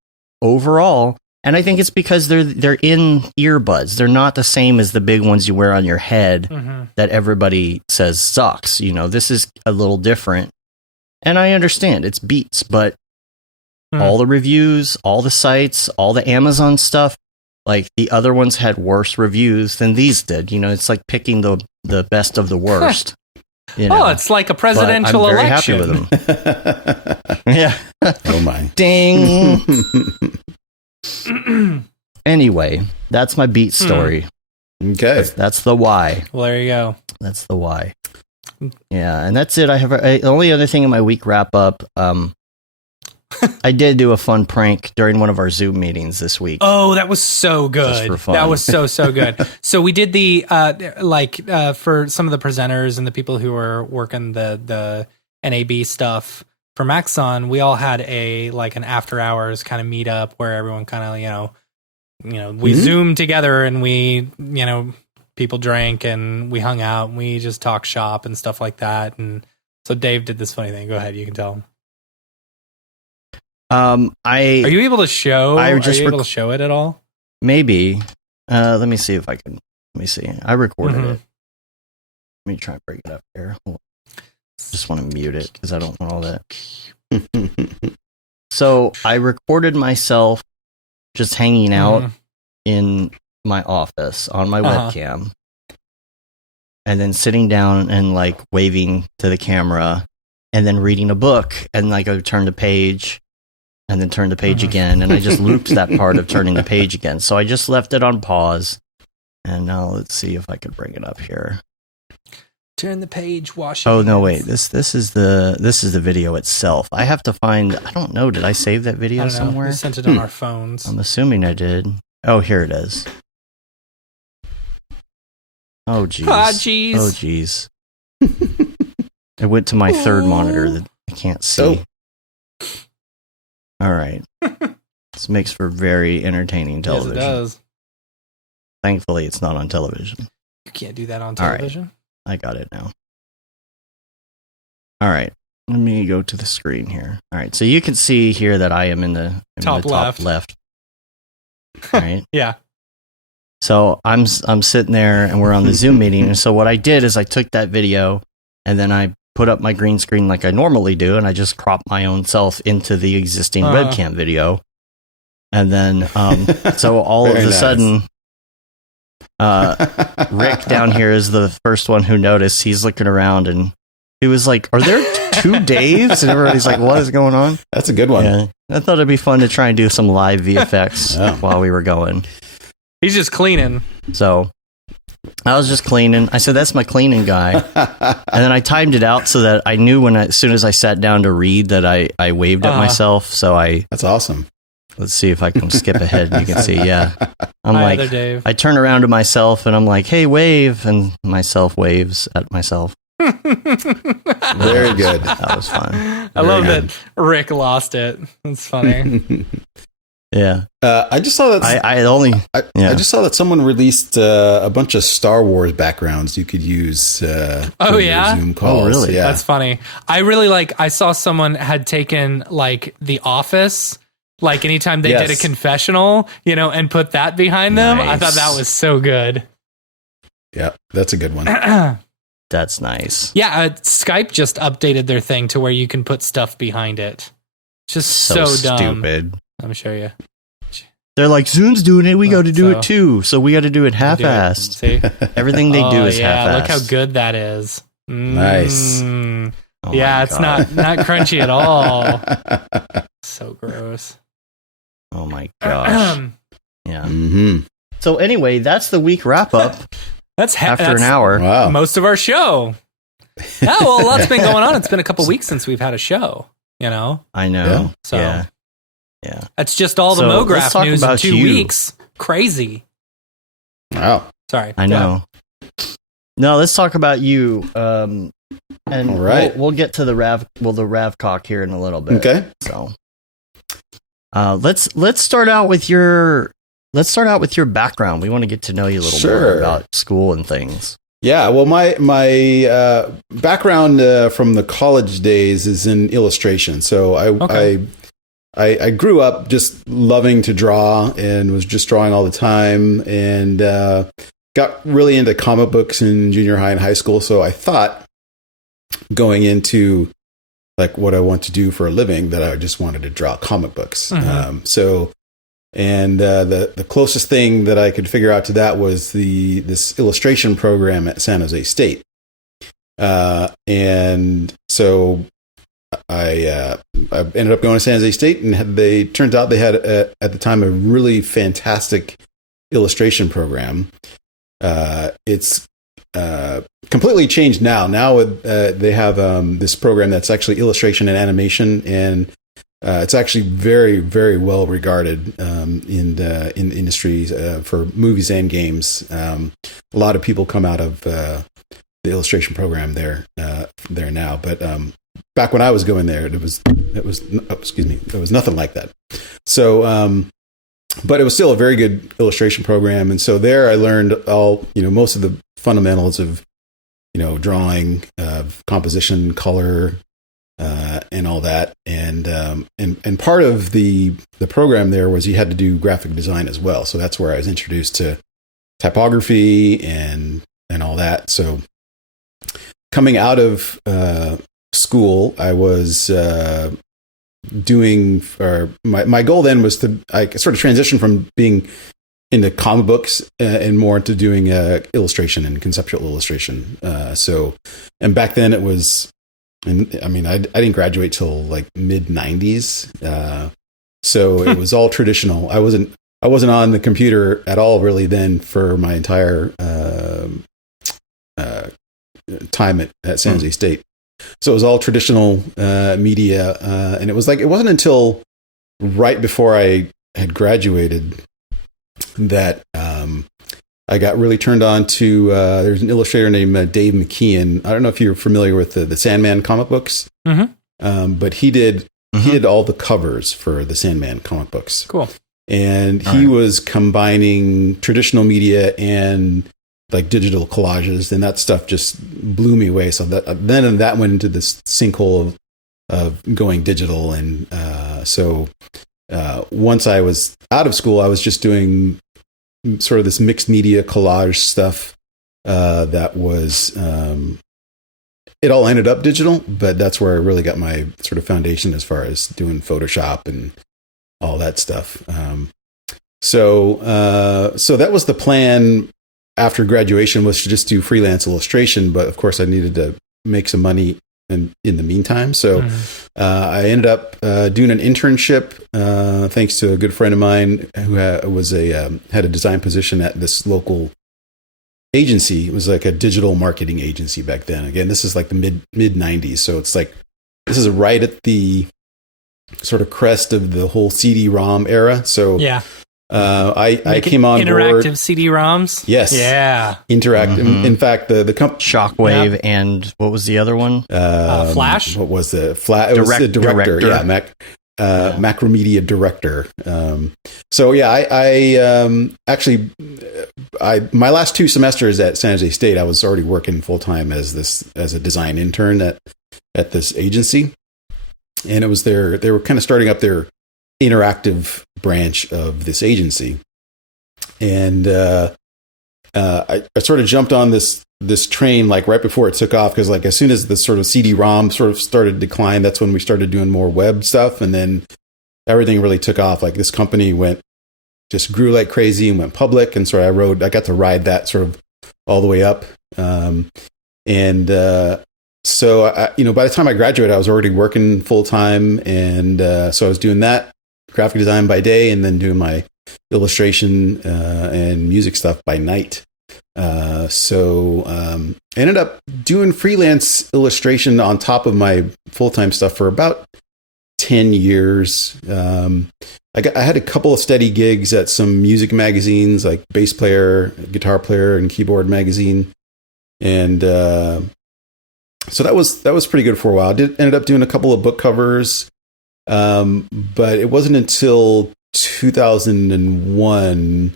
overall. And I think it's because they're in earbuds. They're not the same as the big ones you wear on your head that everybody says sucks. This is a little different. And I understand it's Beats, but all the reviews, all the sites, all the Amazon stuff, like the other ones had worse reviews than these did. It's like picking the best of the worst. Oh, it's like a presidential election. I'm very happy with them. Yeah. Oh my. Ding. Anyway, that's my Beat story. Okay. That's the why. Well, there you go. That's the why. Yeah, and that's it. I have the only other thing in my week wrap up. I did do a fun prank during one of our Zoom meetings this week. Oh, that was so good. That was so good. So we did the for some of the presenters and the people who were working the NAB stuff for Maxon, we all had an after hours kind of meetup where everyone kind of we zoomed together and we people drank and we hung out and we just talked shop and stuff like that. And so Dave did this funny thing. Go ahead, you can tell him. Are you able to show? Are you able to show it at all? Maybe. Let me see if I can. Let me see. I recorded it. Let me try and break it up here. Just want to mute it because I don't want all that. So I recorded myself just hanging out in my office on my webcam, and then sitting down and like waving to the camera, and then reading a book, and like I would turn the page. And then turn the page again, and I just looped that part of turning the page again. So I just left it on pause, and now let's see if I could bring it up here. Turn the page, wash. Oh no, wait this is the video itself. I have to find. I don't know. Did I save that video somewhere? We sent it on our phones. I'm assuming I did. Oh, here it is. Oh jeez. Oh jeez. I went to my third monitor that I can't see. All right. This makes for very entertaining television. Yes, it does. Thankfully, it's not on television. You can't do that on television. All right. I got it now. All right. Let me go to the screen here. All right. So you can see here that I am in the top left. All right. Yeah. So I'm sitting there and we're on the Zoom meeting. And so what I did is I took that video and then I put up my green screen like I normally do, and I just cropped my own self into the existing webcam video. And then, so all of a sudden, Rick down here is the first one who noticed. He's looking around, and he was like, "Are there two Daves?" And everybody's like, "What is going on?" That's a good one. Yeah. I thought it'd be fun to try and do some live VFX while we were going. He's just cleaning. So I was just cleaning. I said, "That's my cleaning guy." And then I timed it out so that I knew as soon as I sat down to read that I waved at myself. So that's awesome. Let's see if I can skip ahead. You can see, yeah. I'm Hi, like, there, Dave. I turn around to myself and I'm like, "Hey, wave," and myself waves at myself. Very good. That was fun. I love that Rick lost it. It's funny. Yeah. I just saw that. I just saw that someone released a bunch of Star Wars backgrounds you could use. For your Zoom calls. Oh, really? Yeah. That's funny. I really I saw someone had taken like The Office, like anytime they did a confessional, and put that behind them. Nice. I thought that was so good. Yeah, that's a good one. That's nice. Yeah, Skype just updated their thing to where you can put stuff behind it. Just so dumb. Stupid. Let me show you. They're like, Zoom's doing it. We got to do it too. So we got to do it half-assed. See? Everything they do is half-assed. Look how good that is. Nice. Oh yeah, it's not crunchy at all. So gross. Oh my gosh. Yeah. Mm-hmm. So anyway, that's the week wrap-up. That's an hour. Wow. Most of our show. Yeah, well, a lot's been going on. It's been a couple weeks since we've had a show, I know. Yeah. So yeah. That's just all the Mograph news in 2 weeks. Crazy. Wow. Sorry. I know. No, let's talk about you. And all right. we'll get to the Ravcock here in a little bit. Okay. So let's start out with your background. We want to get to know you a little more about school and things. Yeah, well, my background from the college days is in illustration. So I grew up just loving to draw and was just drawing all the time, and got really into comic books in junior high and high school. So I thought going into like what I want to do for a living that I just wanted to draw comic books. Mm-hmm. The closest thing that I could figure out to that was this illustration program at San Jose State. And so I ended up going to San Jose State, and turns out they had at the time a really fantastic illustration program. It's completely changed now. Now they have this program that's actually illustration and animation, and it's actually very, very well regarded in the industry for movies and games. A lot of people come out of the illustration program there now, but back when I was going there, it was nothing like that. So, but it was still a very good illustration program, and so there I learned most of the fundamentals of drawing, composition, color, and all that, and part of the program there was you had to do graphic design as well. So that's where I was introduced to typography and all that. So coming out of school, I was doing, or my goal then was I sort of transitioned from being into comic books and more into doing illustration and conceptual illustration. And back then it was, and I mean, I didn't graduate till like mid 90s. So it was all traditional. I wasn't on the computer at all really then for my entire time at San Jose State. So it was all traditional media. And it wasn't until right before I had graduated that I got really turned on to, there's an illustrator named Dave McKeon. I don't know if you're familiar with the Sandman comic books, but he did all the covers for the Sandman comic books. Cool. And he was combining traditional media and like digital collages, and that stuff just blew me away. So that went into this sinkhole of going digital. And once I was out of school, I was just doing sort of this mixed media collage stuff that was, it all ended up digital, but that's where I really got my sort of foundation as far as doing Photoshop and all that stuff. So that was the plan after graduation, was to just do freelance illustration. But of course I needed to make some money in the meantime. So I ended up doing an internship thanks to a good friend of mine who had a design position at this local agency. It was like a digital marketing agency back then. Again, this is like the mid 90s. So it's like, this is right at the sort of crest of the whole CD-ROM era. So yeah. I came on interactive board. CD-ROMs. Yes. Yeah. Interactive. Mm-hmm. In fact, the company Shockwave and what was the other one? Flash. What was the Flash? It was the director. Yeah. Macromedia Director. So yeah, I actually my last 2 semesters at San Jose State, I was already working full time as a design intern at this agency, and it was they were kind of starting up their interactive branch of this agency, and I sort of jumped on this train like right before it took off, because like as soon as the sort of CD-ROM sort of started to decline, that's when we started doing more web stuff, and then everything really took off. Like this company just grew like crazy and went public, and so I got to ride that sort of all the way up, so by the time I graduated, I was already working full time, and so I was doing that graphic design by day, and then doing my illustration and music stuff by night. I ended up doing freelance illustration on top of my full-time stuff for about 10 years. I had a couple of steady gigs at some music magazines like Bass Player, Guitar Player, and Keyboard Magazine. And so that was pretty good for a while. I ended up doing a couple of book covers, but it wasn't until 2001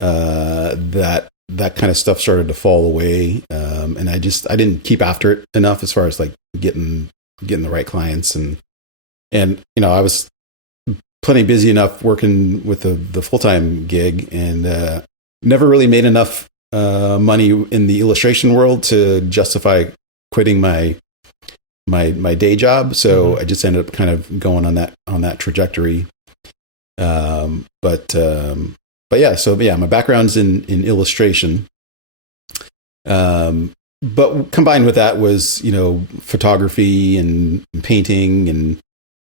that that kind of stuff started to fall away. And I didn't keep after it enough as far as like getting the right clients. And, I was plenty busy enough working with the full-time gig, and never really made enough money in the illustration world to justify quitting my day job. So I just ended up kind of going on that trajectory. But yeah, my background's in illustration. But combined with that was, photography and painting, and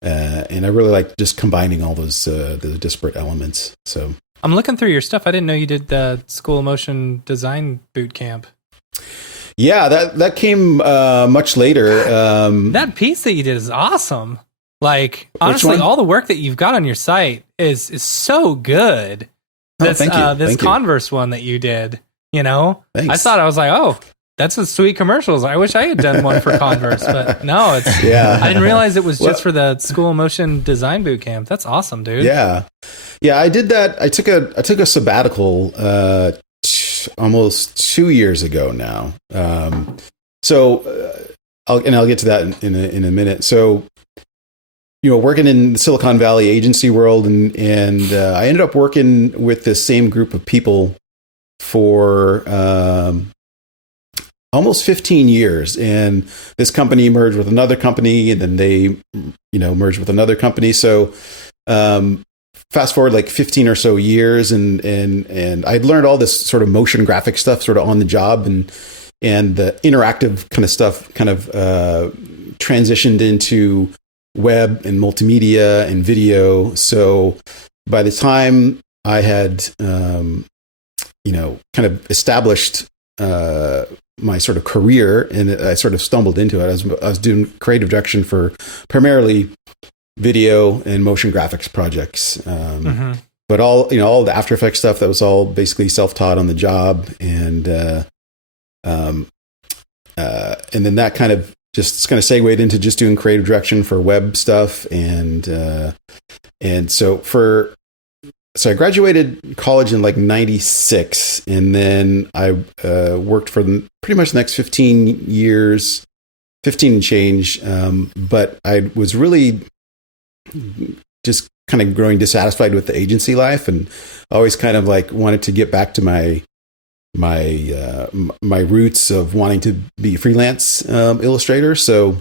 I really like just combining all those the disparate elements. So I'm looking through your stuff. I didn't know you did the School of Motion Design boot camp. Yeah, that came much later. That piece that you did is awesome. Like, honestly, all the work that you've got on your site is so good. This Converse one that you did, Thanks. I was like, oh, that's a sweet commercials. I wish I had done one for Converse, but no, I didn't realize it was just for the School of Motion Design boot camp. That's awesome, dude. Yeah, I did that. I took a sabbatical almost 2 years ago now. I'll get to that in a minute. So, working in the Silicon Valley agency world, and I ended up working with the same group of people for almost 15 years. And this company merged with another company, and then they, merged with another company. So, fast forward like 15 or so years, and I'd learned all this sort of motion graphic stuff sort of on the job, and the interactive kind of stuff kind of transitioned into web and multimedia and video. So by the time I had, kind of established my sort of career, and I sort of stumbled into it. I was doing creative direction for primarily video and motion graphics projects. But all the After Effects stuff, that was all basically self-taught on the job. And then that kind of segued into just doing creative direction for web stuff. And so I graduated college in like 96, and then I worked for pretty much the next 15 years, 15 and change. But I was really just kind of growing dissatisfied with the agency life, and always kind of like wanted to get back to my roots of wanting to be a freelance illustrator. So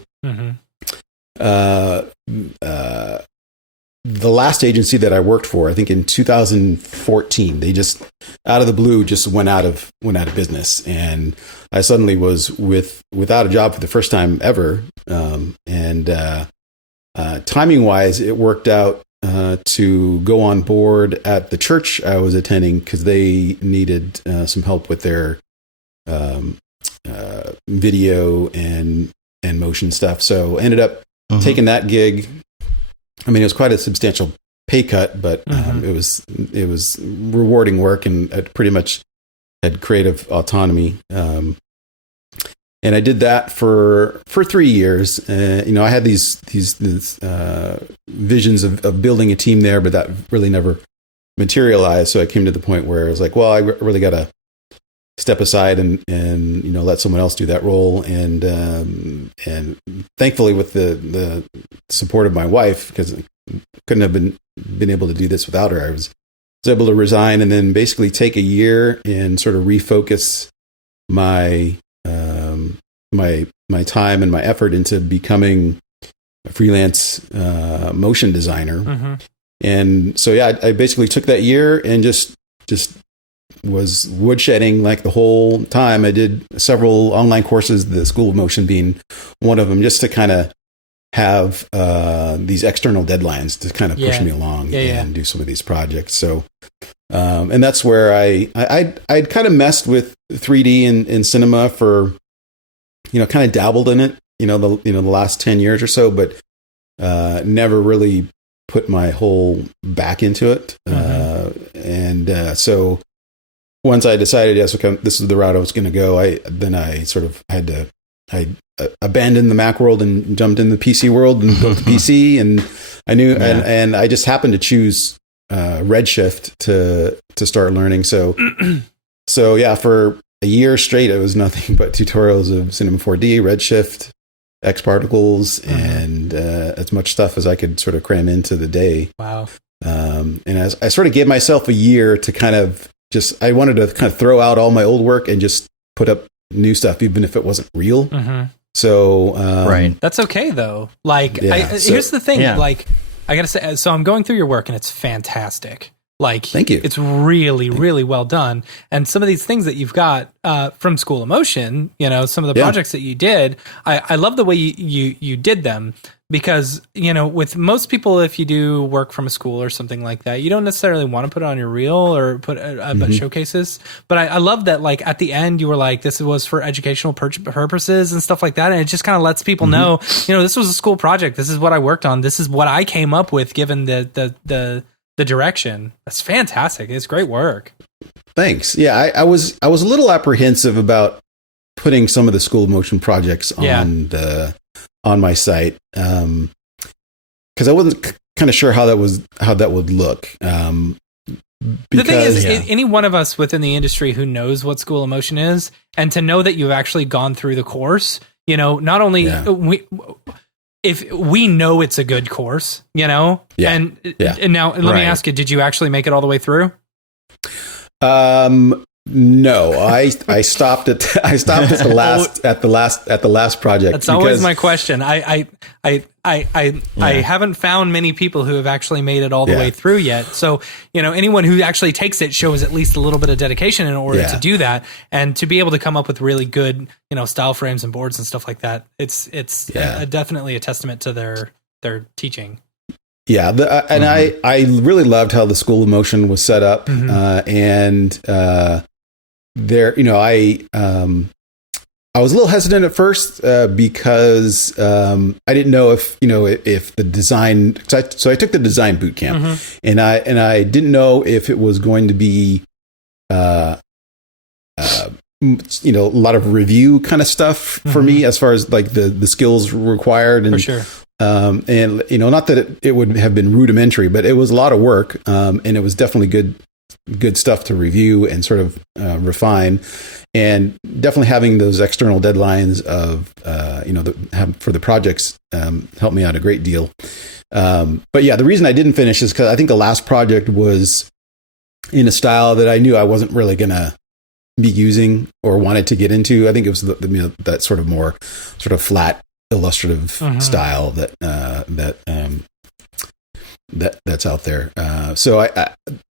the last agency that I worked for, I think in 2014, they just out of the blue just went out of business, and I suddenly was without a job for the first time ever. Timing wise, it worked out to go on board at the church I was attending, because they needed some help with their video and motion stuff. So ended up taking that gig. I mean, it was quite a substantial pay cut, but it was rewarding work, and I pretty much had creative autonomy. And I did that for 3 years. I had these visions of building a team there, but that really never materialized. So I came to the point where I was like, well, I really got to step aside and let someone else do that role. And thankfully, with the support of my wife, because I couldn't have been able to do this without her, I was able to resign, and then basically take a year and sort of refocus my time and my effort into becoming a freelance motion designer. And so, I basically took that year and just was woodshedding like the whole time. I did several online courses, the School of Motion being one of them, just to kind of have these external deadlines to kind of push me along and do some of these projects. So, and that's where I'd kind of messed with 3D and cinema for, kind of dabbled in it, the last 10 years or so, but never really put my whole back into it. So once I decided, yes, okay, this is the route I was going to go, I sort of had to, I abandoned the Mac world and jumped in the PC world and built a PC. And I knew, and I just happened to choose Redshift to start learning. So So yeah, for a year straight, it was nothing but tutorials of Cinema 4D, Redshift, X particles, and as much stuff as I could sort of cram into the day. Wow. And as I sort of gave myself a year to kind of I wanted to kind of throw out all my old work and just put up new stuff, even if it wasn't real. So, right. That's okay though. Like, here's the thing, like, I gotta say, so I'm going through your work and it's fantastic. Like, thank you. It's really, really well done. And some of these things that you've got from School of Motion, some of the projects that you did, I love the way you did them, because, with most people, if you do work from a school or something like that, you don't necessarily want to put it on your reel or put showcases. But I love that, like, at the end, you were like, this was for educational purposes and stuff like that. And it just kind of lets people know, this was a school project. This is what I worked on. This is what I came up with, given the direction. That's fantastic. It's great work. Thanks. Yeah, I was a little apprehensive about putting some of the School of Motion projects on my site, because I wasn't kind of sure how that would look. The thing is, any one of us within the industry who knows what School of Motion is, and to know that you've actually gone through the course, not only if we know it's a good course, and now let me ask you, did you actually make it all the way through? No, I stopped at the last project. That's always my question. I haven't found many people who have actually made it all the way through yet. So, anyone who actually takes it shows at least a little bit of dedication in order to do that, and to be able to come up with really good, style frames and boards and stuff like that. It's definitely a testament to their teaching. Yeah, and I really loved how the School of Motion was set up, and there, I was a little hesitant at first because I didn't know if the design. So I took the design boot camp, and I didn't know if it was going to be a lot of review kind of stuff for me, as far as like the skills required, and for sure. And not that it would have been rudimentary, but it was a lot of work, and it was definitely good stuff to review and sort of refine, and definitely having those external deadlines of for the projects helped me out a great deal. But yeah, the reason I didn't finish is because I think the last project was in a style that I knew I wasn't really gonna be using or wanted to get into. I think it was that sort of more sort of flat illustrative style that's out there. So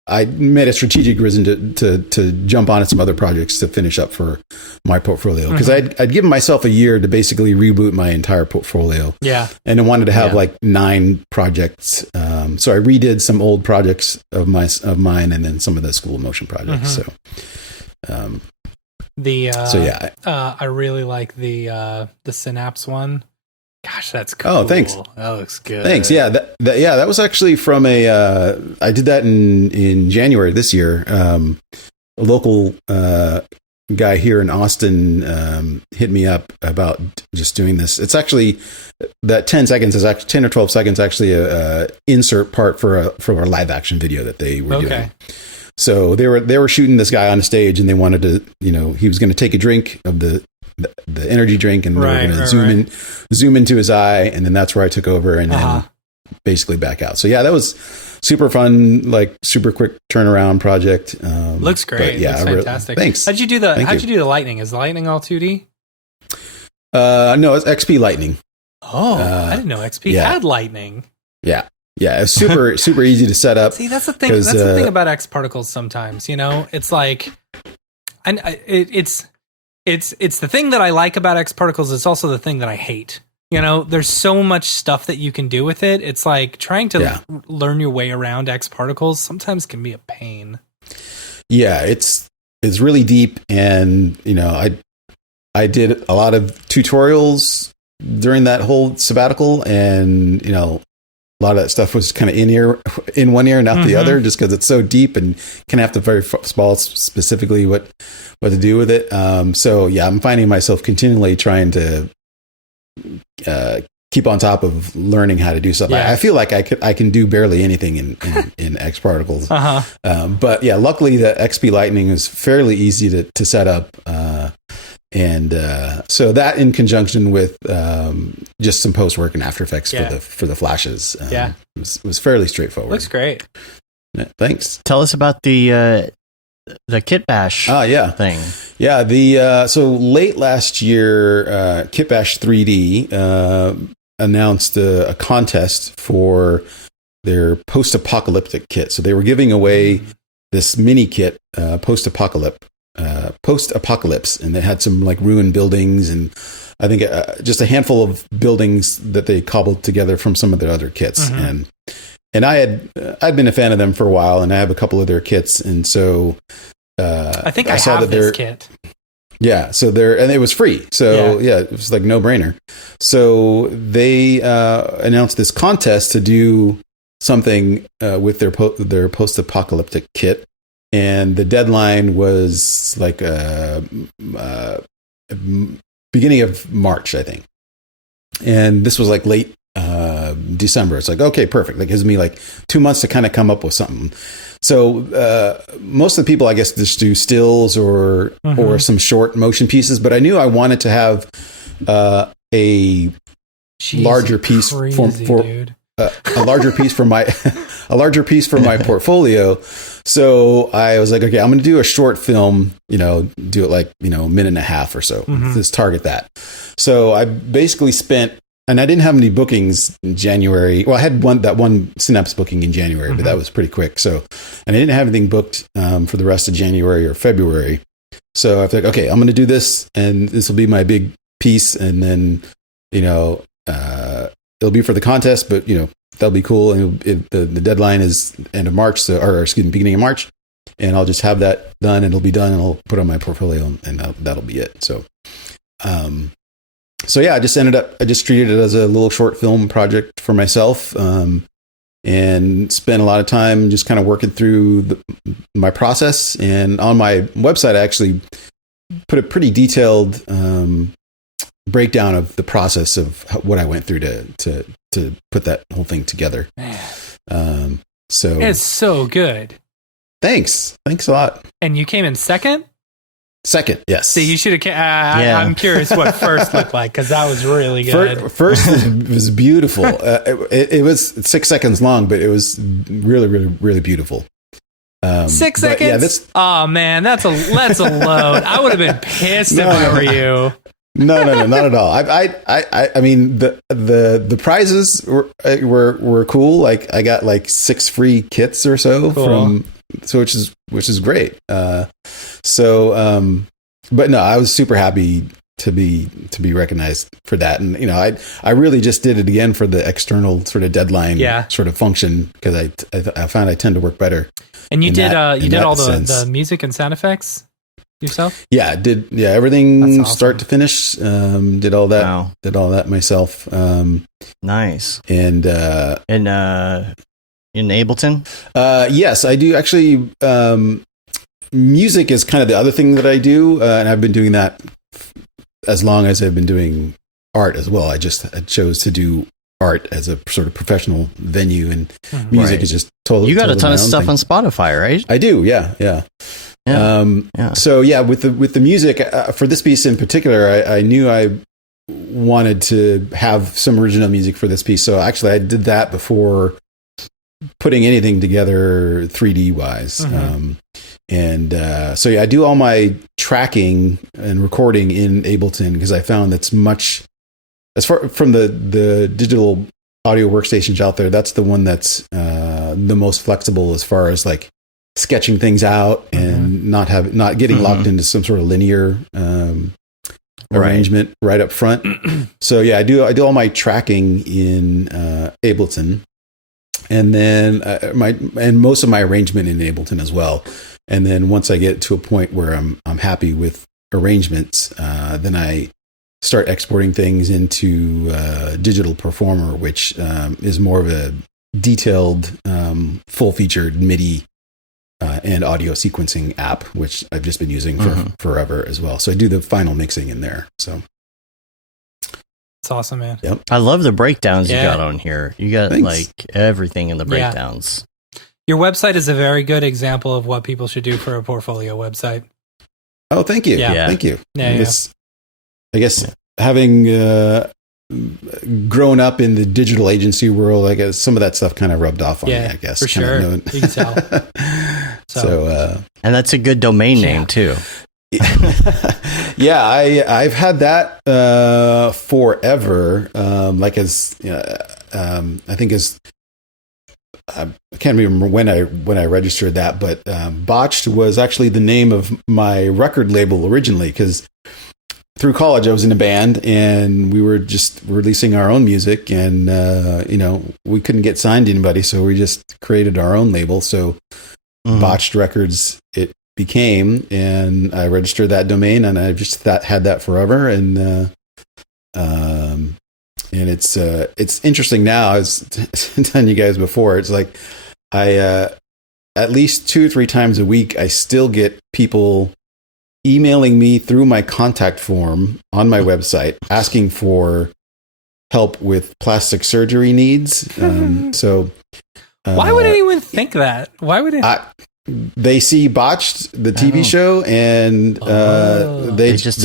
I made a strategic reason to jump on some other projects to finish up for my portfolio, because I'd given myself a year to basically reboot my entire portfolio. Yeah, and I wanted to have like 9 projects. So I redid some old projects of mine, and then some of the School of Motion projects. So. I really like the Synapse one. Gosh, that's cool. Oh, thanks. That looks good. Thanks. Yeah, that was actually from I did that in January this year. A local guy here in Austin hit me up about just doing this. It's actually that 10 seconds is actually 10 or 12 seconds actually a insert part for a live action video that they were doing. So they were shooting this guy on a stage, and they wanted to, he was going to take a drink of the energy drink, and they were going to zoom into his eye, and then that's where I took over, and then basically back out. So yeah, that was super fun, like super quick turnaround project. Looks great. Looks fantastic. Thanks. How'd you do the lightning? Is the lightning all 2D? No, it's XP Lightning. Oh, I didn't know XP had lightning. Yeah. Yeah, it's super super easy to set up. See, that's the thing. That's the thing about X particles. Sometimes, it's like, and it's the thing that I like about X particles. It's also the thing that I hate. There's so much stuff that you can do with it. It's like trying to learn your way around X particles sometimes can be a pain. Yeah, it's really deep, and I did a lot of tutorials during that whole sabbatical, and a lot of that stuff was kind of in one ear and out the other, just because it's so deep and can have to very small specifically what to do with it. So yeah, I'm finding myself continually trying to keep on top of learning how to do stuff. I feel like I can do barely anything in X Particles. But yeah, luckily the XP Lightning is fairly easy to set up. So that in conjunction with just some post work in After Effects for the flashes was fairly straightforward. Looks great. Yeah, thanks. Tell us about the Kitbash thing. Yeah, so late last year, Kitbash 3D announced a contest for their post-apocalyptic kit. So they were giving away this mini kit, post-apocalypse, and they had some like ruined buildings and I think just a handful of buildings that they cobbled together from some of their other kits. And I'd been a fan of them for a while, and I have a couple of their kits, and so I think I saw have this kit. Yeah, so and it was free, so it was like no brainer. So they announced this contest to do something with their post-apocalyptic kit, and the deadline was like beginning of March, I think, and this was like late December. It's like, okay, perfect. That gives me like 2 months to kind of come up with something. So most of the people, I guess, just do stills or some short motion pieces. But I knew I wanted to have a larger piece for a larger piece for my portfolio. So I was like, okay, I'm going to do a short film. Do it like a minute and a half or so. Let's target that. So I basically spent. And I didn't have any bookings in January. Well, I had that one Synapse booking in January, but that was pretty quick. So, and I didn't have anything booked for the rest of January or February. So I thought, okay, I'm going to do this, and this will be my big piece. And then, it'll be for the contest, but that'll be cool. And the deadline is end of March, beginning of March, and I'll just have that done, and it'll be done, and I'll put it on my portfolio, and that'll be it. So yeah, I just treated it as a little short film project for myself, and spent a lot of time just kind of working through my process. And on my website, I actually put a pretty detailed breakdown of the process of what I went through to put that whole thing together. So it's so good. Thanks a lot. And you came in second? Second, yes. See, you should have. I'm curious what first looked like, because that was really good. First was beautiful. It was 6 seconds long, but it was really, really, really beautiful. 6 seconds? Oh man, that's a load. I would have been pissed if I were you. No, not at all. I mean, the prizes were cool. Like I got like 6 free kits or so which is great. But no, I was super happy to be recognized for that. And, I really just did it again for the external sort of deadline sort of function, because I found I tend to work better. And you did all the music and sound effects yourself? Yeah, everything awesome. Start to finish. Did all that. Wow. Did all that myself. Nice. And in Ableton? Yes, I do actually. Music is kind of the other thing that I do, and I've been doing that as long as I've been doing art as well. I chose to do art as a sort of professional venue, and music is just totally. You got a ton of stuff on Spotify, right? I do, yeah. So yeah, with the music for this piece in particular, I knew I wanted to have some original music for this piece. So actually, I did that before putting anything together 3D wise. So yeah, I do all my tracking and recording in Ableton, because I found that's much, as far from the digital audio workstations out there, that's the one that's the most flexible as far as like sketching things out and not getting locked into some sort of linear arrangement right up front. So yeah, I do all my tracking in Ableton. And then most of my arrangement in Ableton as well. And then once I get to a point where I'm happy with arrangements, then I start exporting things into Digital Performer, which is more of a detailed, full-featured MIDI and audio sequencing app, which I've just been using for forever as well. So I do the final mixing in there. So. That's awesome, man. Yep. I love the breakdowns you got on here. You got Thanks. like everything in the breakdowns. Your website is a very good example of what people should do for a portfolio website. Oh, thank you. Yeah. Thank you. Yeah, I guess having grown up in the digital agency world, I guess some of that stuff kind of rubbed off on me, I guess. For sure. You can tell. And that's a good domain name too. Yeah, I've had that forever. I think I can't remember when I registered that, but Botched was actually the name of my record label originally, because through college I was in a band and we were just releasing our own music, and we couldn't get signed to anybody, so we just created our own label. So Botched Records it became, and I registered that domain, and I just had that forever. And it's interesting now. I was telling you guys before, it's like I at least 2 or 3 times a week I still get people emailing me through my contact form on my website asking for help with plastic surgery needs. Why would anyone think that? Why would it? They see Botched, the TV show, and they just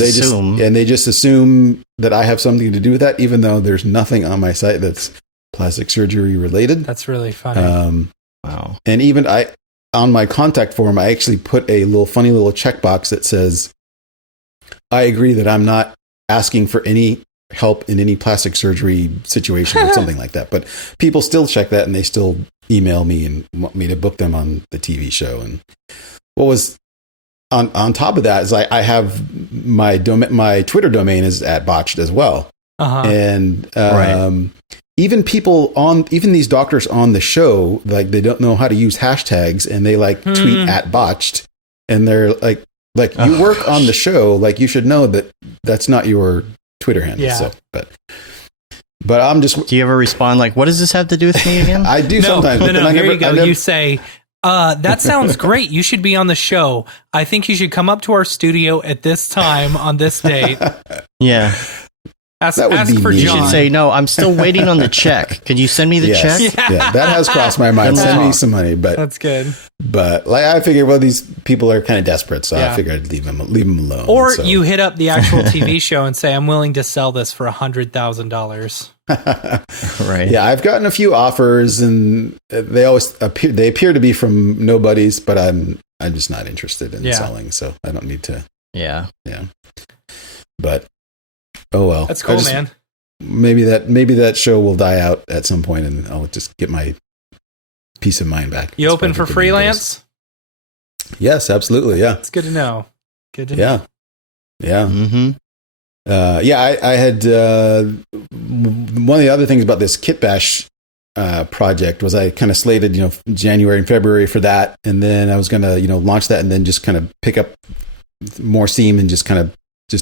assume that I have something to do with that, even though there's nothing on my site that's plastic surgery related. That's really funny. Wow. And even on my contact form, I actually put a funny little checkbox that says, I agree that I'm not asking for any help in any plastic surgery situation or something like that. But people still check that, and they still email me and want me to book them on the TV show. And what was on top of that is I have my Twitter domain is @Botched as well. And even these doctors on the show, like, they don't know how to use hashtags, and they tweet @Botched, and they're like you work on the show, like you should know that that's not your Twitter handle. Yeah. So, but I'm just. Do you ever respond like, "What does this have to do with me again?" I do sometimes. No. Here you go. You say, "That sounds great. You should be on the show. I think you should come up to our studio at this time on this date." Yeah. Ask for John. You should say, "No, I'm still waiting on the check. Could you send me the check?" Yeah, that has crossed my mind. Send me some money, but that's good. But I figured, well, these people are kind of desperate, so I figured I'd leave them alone. Or you hit up the actual TV show and say, "I'm willing to sell this for $100,000." Right. Yeah, I've gotten a few offers, and they always appear to be from nobodies, but I'm just not interested in selling, so I don't need to. Yeah. But oh well, that's cool, man. Maybe that show will die out at some point, and I'll just get my peace of mind back. You open for freelance? Yes, absolutely. Yeah, it's good to know. Good to know. Yeah. Mm-hmm. I had one of the other things about this Kitbash project was I kind of slated, January and February for that, and then I was going to, launch that, and then just kind of pick up more steam and just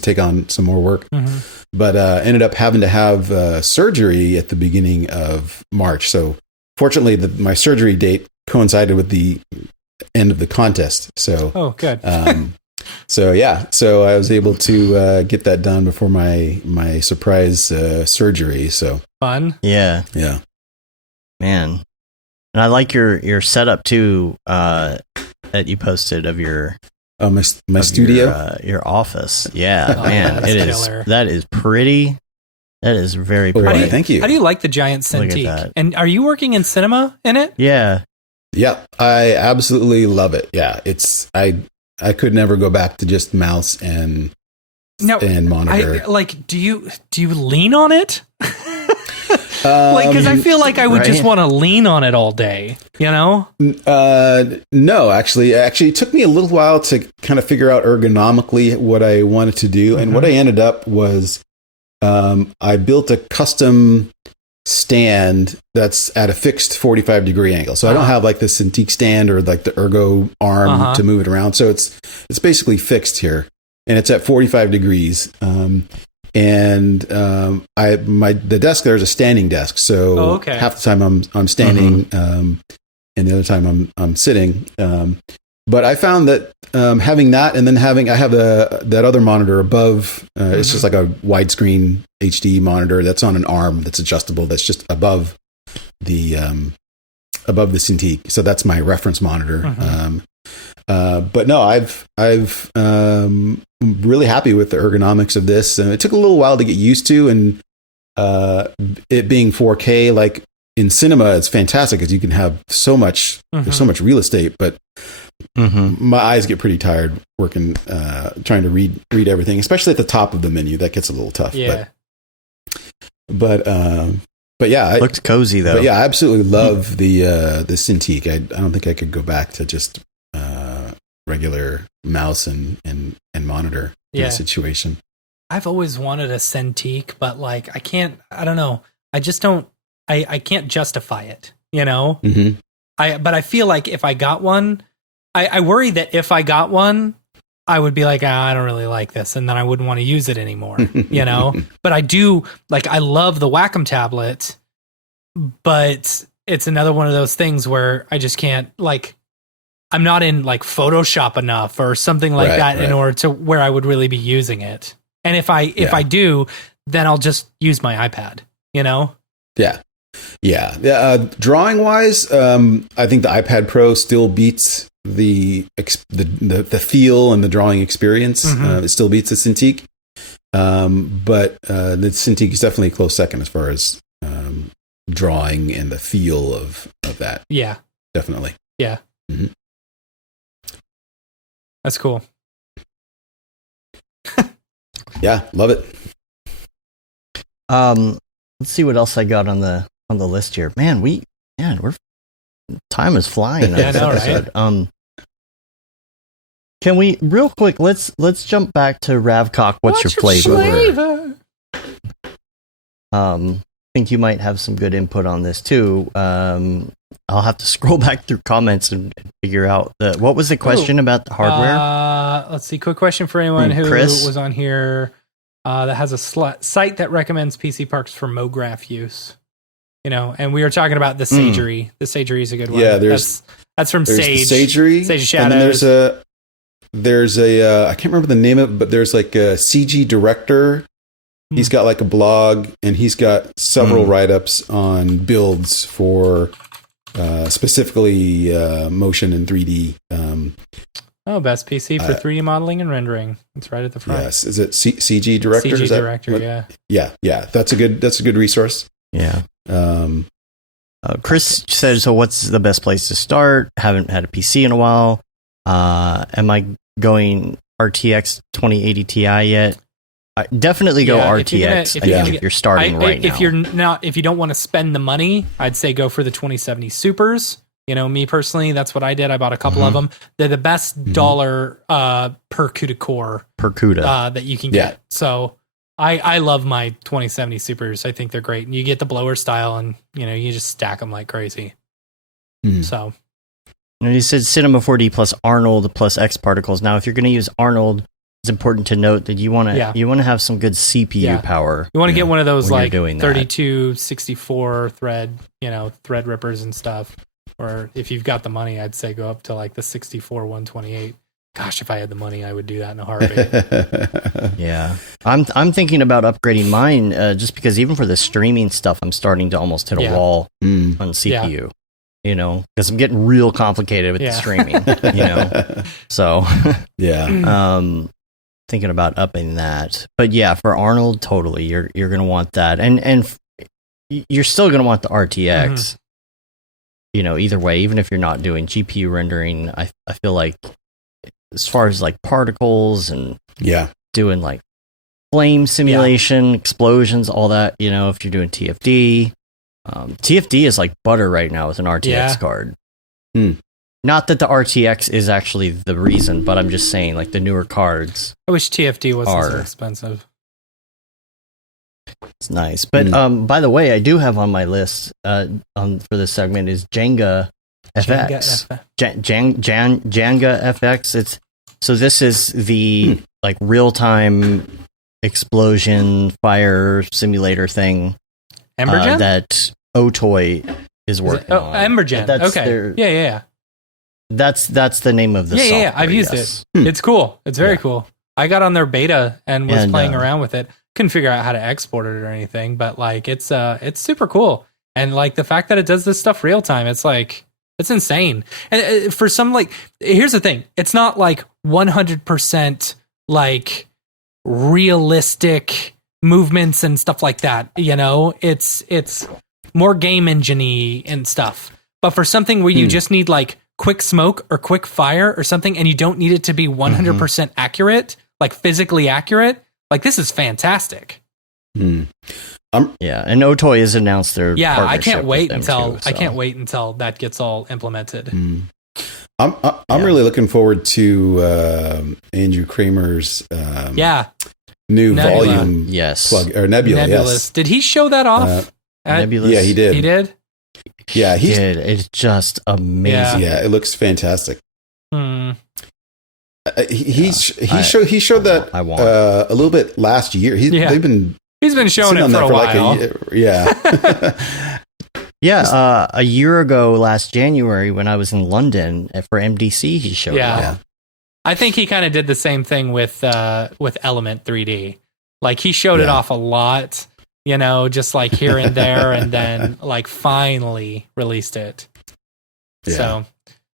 take on some more work. Mm-hmm. But ended up having to have surgery at the beginning of March. So fortunately, my surgery date coincided with the end of the contest. So good. So I was able to get that done before my surprise surgery. So fun. Yeah. Man. And I like your setup too, that you posted of your my studio, your office. Yeah, man, that is pretty. That is very pretty. Thank you. How do you like the giant Cintiq? And are you working in cinema in it? Yeah. I absolutely love it. Yeah, I could never go back to just mouse and monitor. Do you lean on it? Because I feel like I would just want to lean on it all day, No, actually, it took me a little while to kind of figure out ergonomically what I wanted to do. Mm-hmm. And what I ended up was, I built a custom stand that's at a fixed 45-degree angle. So I don't have like the Cintiq stand or like the ergo arm to move it around. So it's basically fixed here, and it's at 45 degrees. The desk there is a standing desk, so half the time I'm standing, and the other time I'm sitting. But I found that having that, and then I have that other monitor above. It's just like a widescreen HD monitor that's on an arm that's adjustable. That's just above the Cintiq. So that's my reference monitor. But no, I've really happy with the ergonomics of this, and it took a little while to get used to. And it being 4K, like in cinema, it's fantastic because you can have so much. There's so much real estate, but my eyes get pretty tired working, trying to read everything, especially at the top of the menu. That gets a little tough. Yeah. But yeah, it looked cozy though. But yeah, I absolutely love the Cintiq. I don't think I could go back to just regular mouse and monitor in a situation. I've always wanted a Cintiq, but like I don't know. I just don't. I can't justify it. You know. But I feel like if I got one, I worry that if I got one, I would be like, I don't really like this, and then I wouldn't want to use it anymore, you know? But I do, like, I love the Wacom tablet, but it's another one of those things where I just can't, like, I'm not in, like, Photoshop enough or something like that in order to where I would really be using it. And if I do, then I'll just use my iPad, you know? Yeah. Drawing wise, I think the iPad Pro still beats the feel and the drawing experience. It still beats the Cintiq, but the Cintiq is definitely a close second as far as drawing and the feel of that. Yeah, definitely. Yeah, that's cool. Yeah, love it. Let's see what else I got on the list here. Man, we're time is flying. Yeah, I know, right? Can we real quick? Let's jump back to Ravcock. What's your flavor? I think you might have some good input on this too. I'll have to scroll back through comments and figure out what was the question about the hardware. Let's see. Quick question for anyone who was on here that has a site that recommends PC parks for Mograph use. You know, and we were talking about the Sagery. The Sagery is a good one. Yeah, that's from Sage. Sagery. Sage of Shadows. And then there's a I can't remember the name of it, but there's like a CG Director. He's got like a blog, and he's got several write-ups on builds for specifically motion and 3D. Best PC for 3D modeling and rendering. It's right at the front. Yes, is it CG Director? CG Director, yeah. That's a good resource. Yeah. Chris said, so what's the best place to start? Haven't had a PC in a while. Am I going RTX 2080 Ti yet? Definitely go RTX. If you're starting right now. If you don't want to spend the money, I'd say go for the 2070 Supers. You know, me personally, that's what I did. I bought a couple of them. They're the best dollar per CUDA core that you can get. So I love my 2070 Supers. I think they're great. And you get the blower style, and you know, you just stack them like crazy. So, and he said Cinema 4D plus Arnold plus X particles. Now, if you're going to use Arnold, it's important to note that you want to have some good CPU power. You want to get one of those like 32, 64 thread rippers and stuff. Or if you've got the money, I'd say go up to like the 64 128. Gosh, if I had the money, I would do that in a heartbeat. Yeah. I'm thinking about upgrading mine just because even for the streaming stuff, I'm starting to almost hit a wall on CPU. You know, because I'm getting real complicated with the streaming, you know. So, thinking about upping that. But yeah, for Arnold, totally, you're going to want that. And you're still going to want the RTX. You know, either way, even if you're not doing GPU rendering, I feel like as far as like particles and doing like flame simulation, explosions, all that, you know, if you're doing TFD, TFD is like butter right now with an RTX card. Not that the RTX is actually the reason, but I'm just saying like the newer cards. I wish TFD wasn't so expensive. It's nice. But by the way, I do have on my list for this segment is Jenga FX. Jenga FX. This is the like real-time explosion fire simulator thing Embergen? that Otoy is working on. Embergen. Okay. Yeah. That's the name of the software. Yeah, I've used it. It's cool. It's very cool. I got on their beta and was playing around with it. Couldn't figure out how to export it or anything, but like it's super cool. And like the fact that it does this stuff real time, it's like it's insane. And for some, like, here's the thing: it's not like 100% like realistic movements and stuff like that. You know, it's more game engine-y and stuff. But for something where you just need like quick smoke or quick fire or something, and you don't need it to be 100% accurate, like physically accurate, like this is fantastic. And Otoy has announced their I can't wait until I can't wait until that gets all implemented. I'm really looking forward to Andrew Kramer's new volume plug or Nebula. Yes. Did he show that off? Nebulous? Yeah, he did. He did? Yeah, he did. It's just amazing. Yeah, it looks fantastic. He showed that a little bit last year. He's been showing it for a while. A year ago, last January, when I was in London for MDC, he showed it. Yeah. I think he kind of did the same thing with Element 3D. Like he showed it off a lot, you know, just like here and there, and then like finally released it. Yeah. So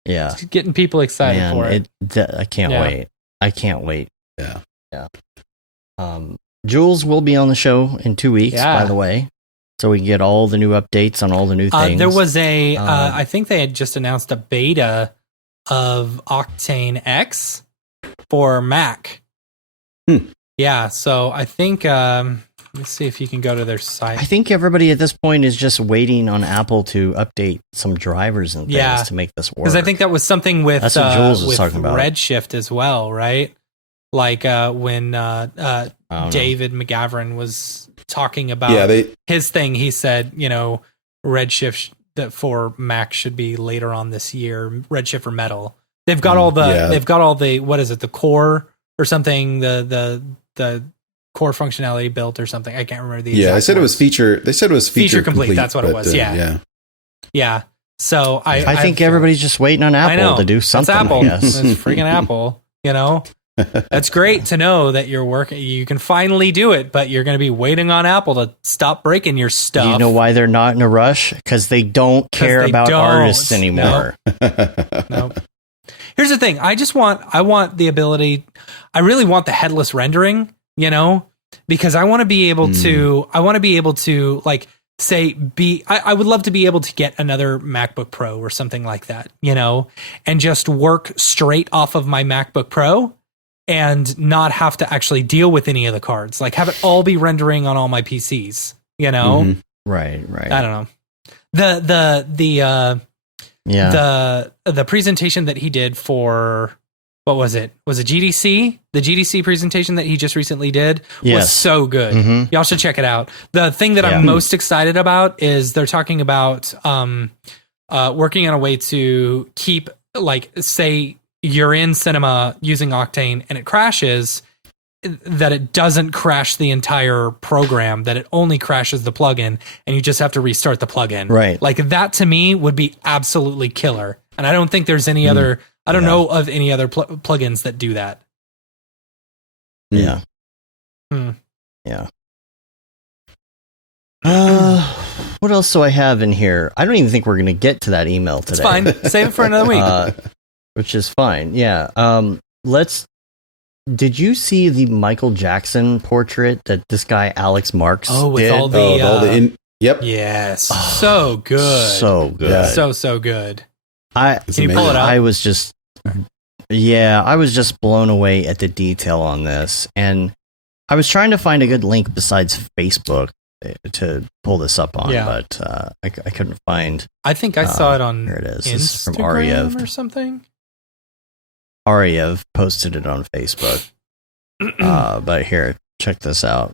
yeah, getting people excited for it. I can't wait. I can't wait. Yeah. Jules will be on the show in 2 weeks, by the way, so we can get all the new updates on all the new things. There was I think they had just announced a beta of Octane X for Mac. Yeah, so I think let's see if you can go to their site. I think everybody at this point is just waiting on Apple to update some drivers and things to make this work. Because I think that was something with that's what Jules was talking about. Redshift as well, right? Like when David McGavran was talking about his thing, he said, you know, Redshift that for Mac should be later on this year. Redshift for Metal. They've got all the what is it, the core or something, the core functionality built or something. I can't remember the exact They said words. They said it was feature complete. That's what it was. Yeah. So I think everybody's just waiting on Apple to do something. It's Apple. It's freaking Apple. You know, that's great to know that you're working. You can finally do it, but you're going to be waiting on Apple to stop breaking your stuff. Do you know why they're not in a rush? Because they don't care about artists anymore. Nope. Here's the thing. I want the ability. I really want the headless rendering. You know, because I want to be able to, like, say, I would love to be able to get another MacBook Pro or something like that, you know, and just work straight off of my MacBook Pro and not have to actually deal with any of the cards, like have it all be rendering on all my PCs, you know? Right. I don't know. The presentation that he did for, what was it? Was it GDC? The GDC presentation that he just recently did was so good. Y'all should check it out. The thing that I'm most excited about is they're talking about working on a way to keep, like, say you're in cinema using Octane and it crashes, that it doesn't crash the entire program, that it only crashes the plugin and you just have to restart the plugin. Right. Like that to me would be absolutely killer. And I don't think there's any other, I don't know of any other plugins that do that. Yeah. Yeah. What else do I have in here? I don't even think we're going to get to that email today. It's fine. Save it for another week. Which is fine. Yeah. Did you see the Michael Jackson portrait that this guy Alex Marks did? All the yep. Yes. So good. So good. Yeah. So good. Can you pull it up? I was just blown away at the detail on this. And I was trying to find a good link besides Facebook to pull this up on, but I couldn't find. I think I saw it on here it is. Instagram this is from Ariev or something. Ariev posted it on Facebook. But here, check this out.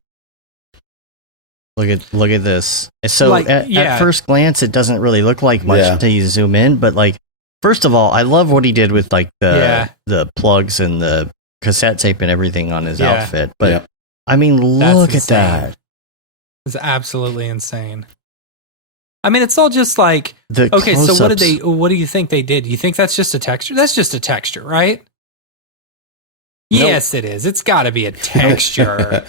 Look at this. So like, at first glance, it doesn't really look like much until you zoom in. But like, first of all, I love what he did with like the plugs and the cassette tape and everything on his outfit. But I mean, look at that. It's absolutely insane. I mean, it's all just like, okay, so what do you think they did? You think that's just a texture? That's just a texture, right? Nope. Yes, it is. It's got to be a texture.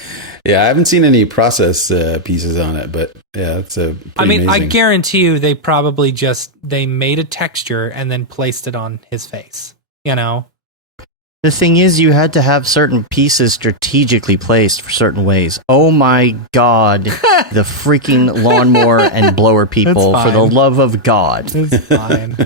Yeah, I haven't seen any process pieces on it, but yeah, it's amazing. I guarantee you they probably they made a texture and then placed it on his face, you know? The thing is, you had to have certain pieces strategically placed for certain ways. Oh my God, the freaking lawnmower and blower people, for the love of God. It's fine.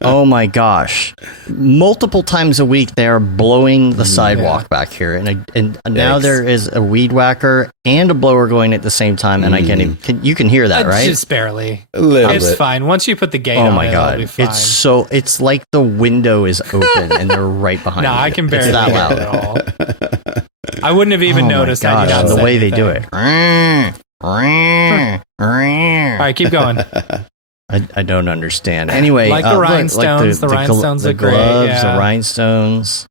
Oh my gosh. Multiple times a week, they are blowing the sidewalk back here. And now there is a weed whacker and a blower going at the same time. And you can hear that, right? Just barely. It's fine. Once you put the gate on, it'll be fine. It's like the window is open and they're right behind you. I can barely hear it at all. I wouldn't have even noticed had you not the said way anything. They do it. All right, keep going. I don't understand. Anyway, like the rhinestones. The rhinestones look great. The rhinestones.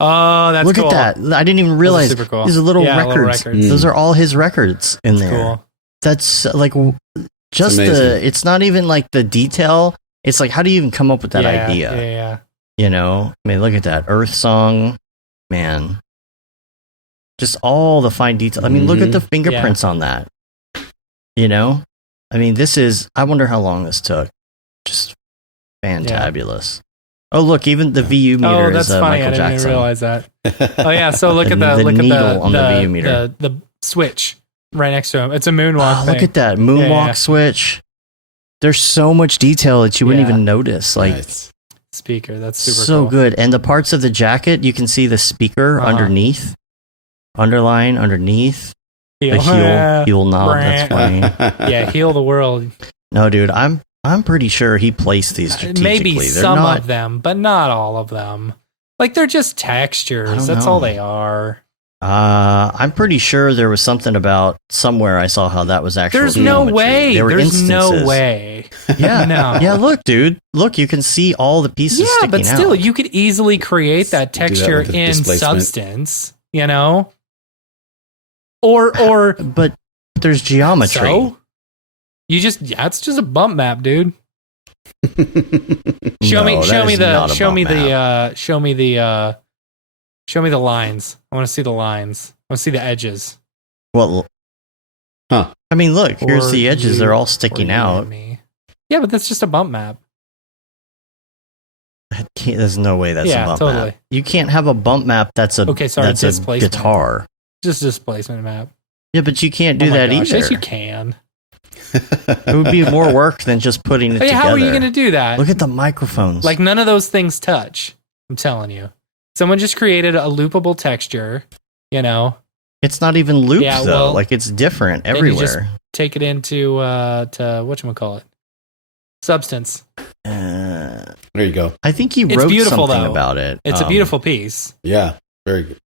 Oh, that's look cool. at that! I didn't even realize super cool. these are little records. Those are all his records in there. Cool. That's like just it's not even like the detail. It's like, how do you even come up with that idea? Yeah. You know, I mean, look at that Earth Song, man. Just all the fine detail. I mean, look at the fingerprints on that. You know, I mean, I wonder how long this took. Just fantabulous. Oh, look, even the VU meter that's is funny. Michael Jackson. I didn't even realize that. Oh yeah, so look at the needle on the VU meter. The switch right next to him. It's a moonwalk. Look at that moonwalk switch. There's so much detail that you wouldn't even notice. Like. Nice. Speaker, that's super so good. And the parts of the jacket, you can see the speaker underneath, underline underneath the heel knob. That's funny. Yeah, heal the world. No, dude, I'm pretty sure he placed these strategically. Maybe some of them, but not all of them. Like, they're just textures. That's all they are. I'm pretty sure there was something about somewhere I saw how that was actually. There's no way. There's no way. Yeah. No. Yeah, look, dude. Look, you can see all the pieces sticking out. Yeah, but still, you could easily create that texture in Substance, you know? Or but there's geometry. So? It's just a bump map, dude. Show me the lines. I want to see the lines. I want to see the edges. Well, I mean, look, here's the edges. They're all sticking out. Yeah, but that's just a bump map. There's no way that's a bump map. You can't have a bump map that's a guitar. Just displacement map. Yeah, but you can't do that either. Yes, you can. It would be more work than just putting it together. How are you going to do that? Look at the microphones. Like, none of those things touch. I'm telling you. Someone just created a loopable texture, you know. It's not even looped, though. Like, it's different everywhere. You just take it into, whatchamacallit? Substance. There you go. I think he wrote something about it. It's a beautiful piece. Yeah, very good.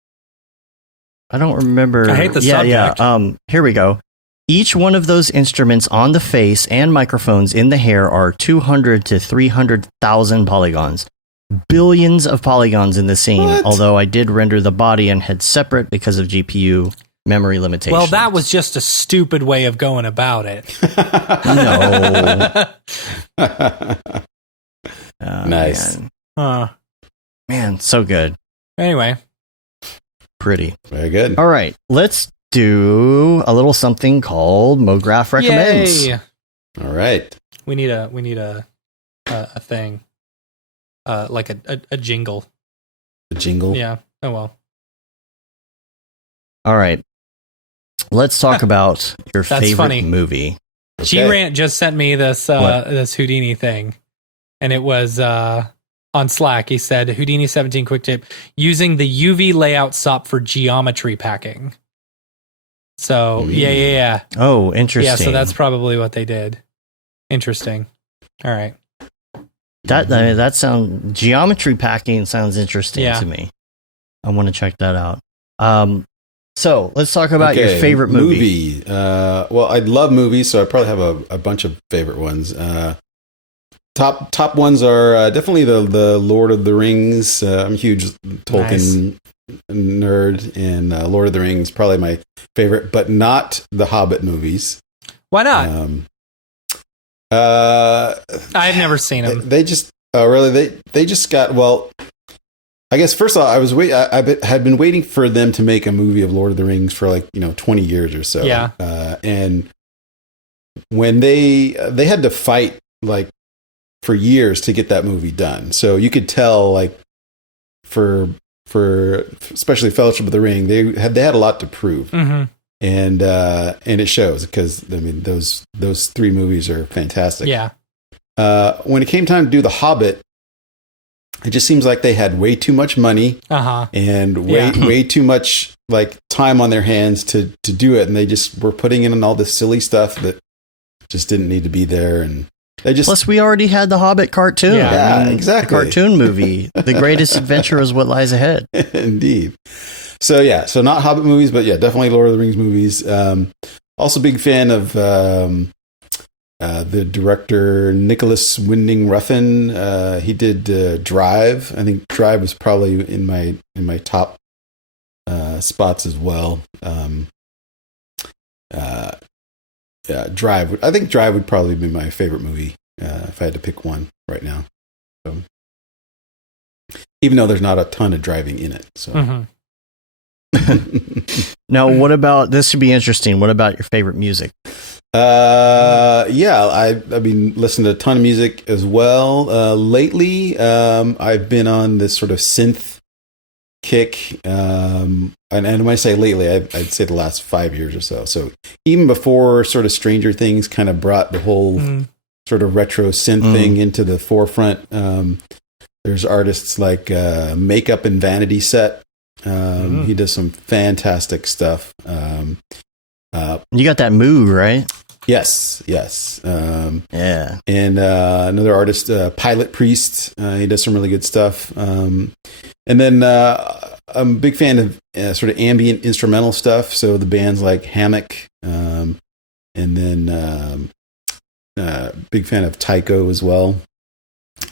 I don't remember. I hate the subject. Yeah. Here we go. Each one of those instruments on the face and microphones in the hair are 200 to 300,000 polygons. Billions of polygons in the scene, although I did render the body and head separate because of GPU memory limitations. Well, that was just a stupid way of going about it. No. Nice. Man, so good. Anyway. Pretty. Very good. All right, let's do a little something called Mograph Recommends. Yay. All right. We need a thing. Like a jingle. A jingle? Yeah. Oh, well. All right. Let's talk about your favorite movie. Okay. G-Rant just sent me this Houdini thing. And it was on Slack. He said, Houdini 17 quick tip, using the UV layout SOP for geometry packing. So, yeah. Oh, interesting. Yeah, so that's probably what they did. Interesting. All right. That geometry packing sounds interesting to me. I want to check that out. So let's talk about your favorite movie. Well, I love movies, so I probably have a bunch of favorite ones. Top ones are definitely the Lord of the Rings. I'm a huge Tolkien nerd, and Lord of the Rings probably my favorite, but not the Hobbit movies. Why not? I've never seen them. They just really they just got well. I guess first of all, I had been waiting for them to make a movie of Lord of the Rings for 20 years or so. Yeah. And when they had to fight for years to get that movie done, so you could tell for especially Fellowship of the Ring, they had a lot to prove, mm-hmm. and it shows because I mean those three movies are fantastic. Yeah. When it came time to do The Hobbit, it just seems like they had way too much money and way too much time on their hands to do it, and they just were putting in all this silly stuff that just didn't need to be there, and they just plus we already had the Hobbit cartoon. Yeah, exactly. The cartoon movie. The greatest adventure is what lies ahead. Indeed. So not Hobbit movies, but definitely Lord of the Rings movies. Also big fan of the director Nicholas Winding Refn. He did Drive. I think Drive was probably in my top spots as well. Drive. I think Drive would probably be my favorite movie if I had to pick one right now. So, even though there's not a ton of driving in it. So. Mm-hmm. Now, what about this? Should be interesting. What about your favorite music? I've been listening to a ton of music as well. Lately, I've been on this sort of synth kick. And when I say lately, I'd say the last 5 years or so. So even before sort of Stranger Things kind of brought the whole sort of retro synth thing into the forefront, there's artists like Makeup and Vanity Set. He does some fantastic stuff. You got that Moog, right? Yes. Yeah. And another artist, Pilot Priest, he does some really good stuff. And then I'm a big fan of sort of ambient instrumental stuff. So the bands like Hammock, and then big fan of Tycho as well.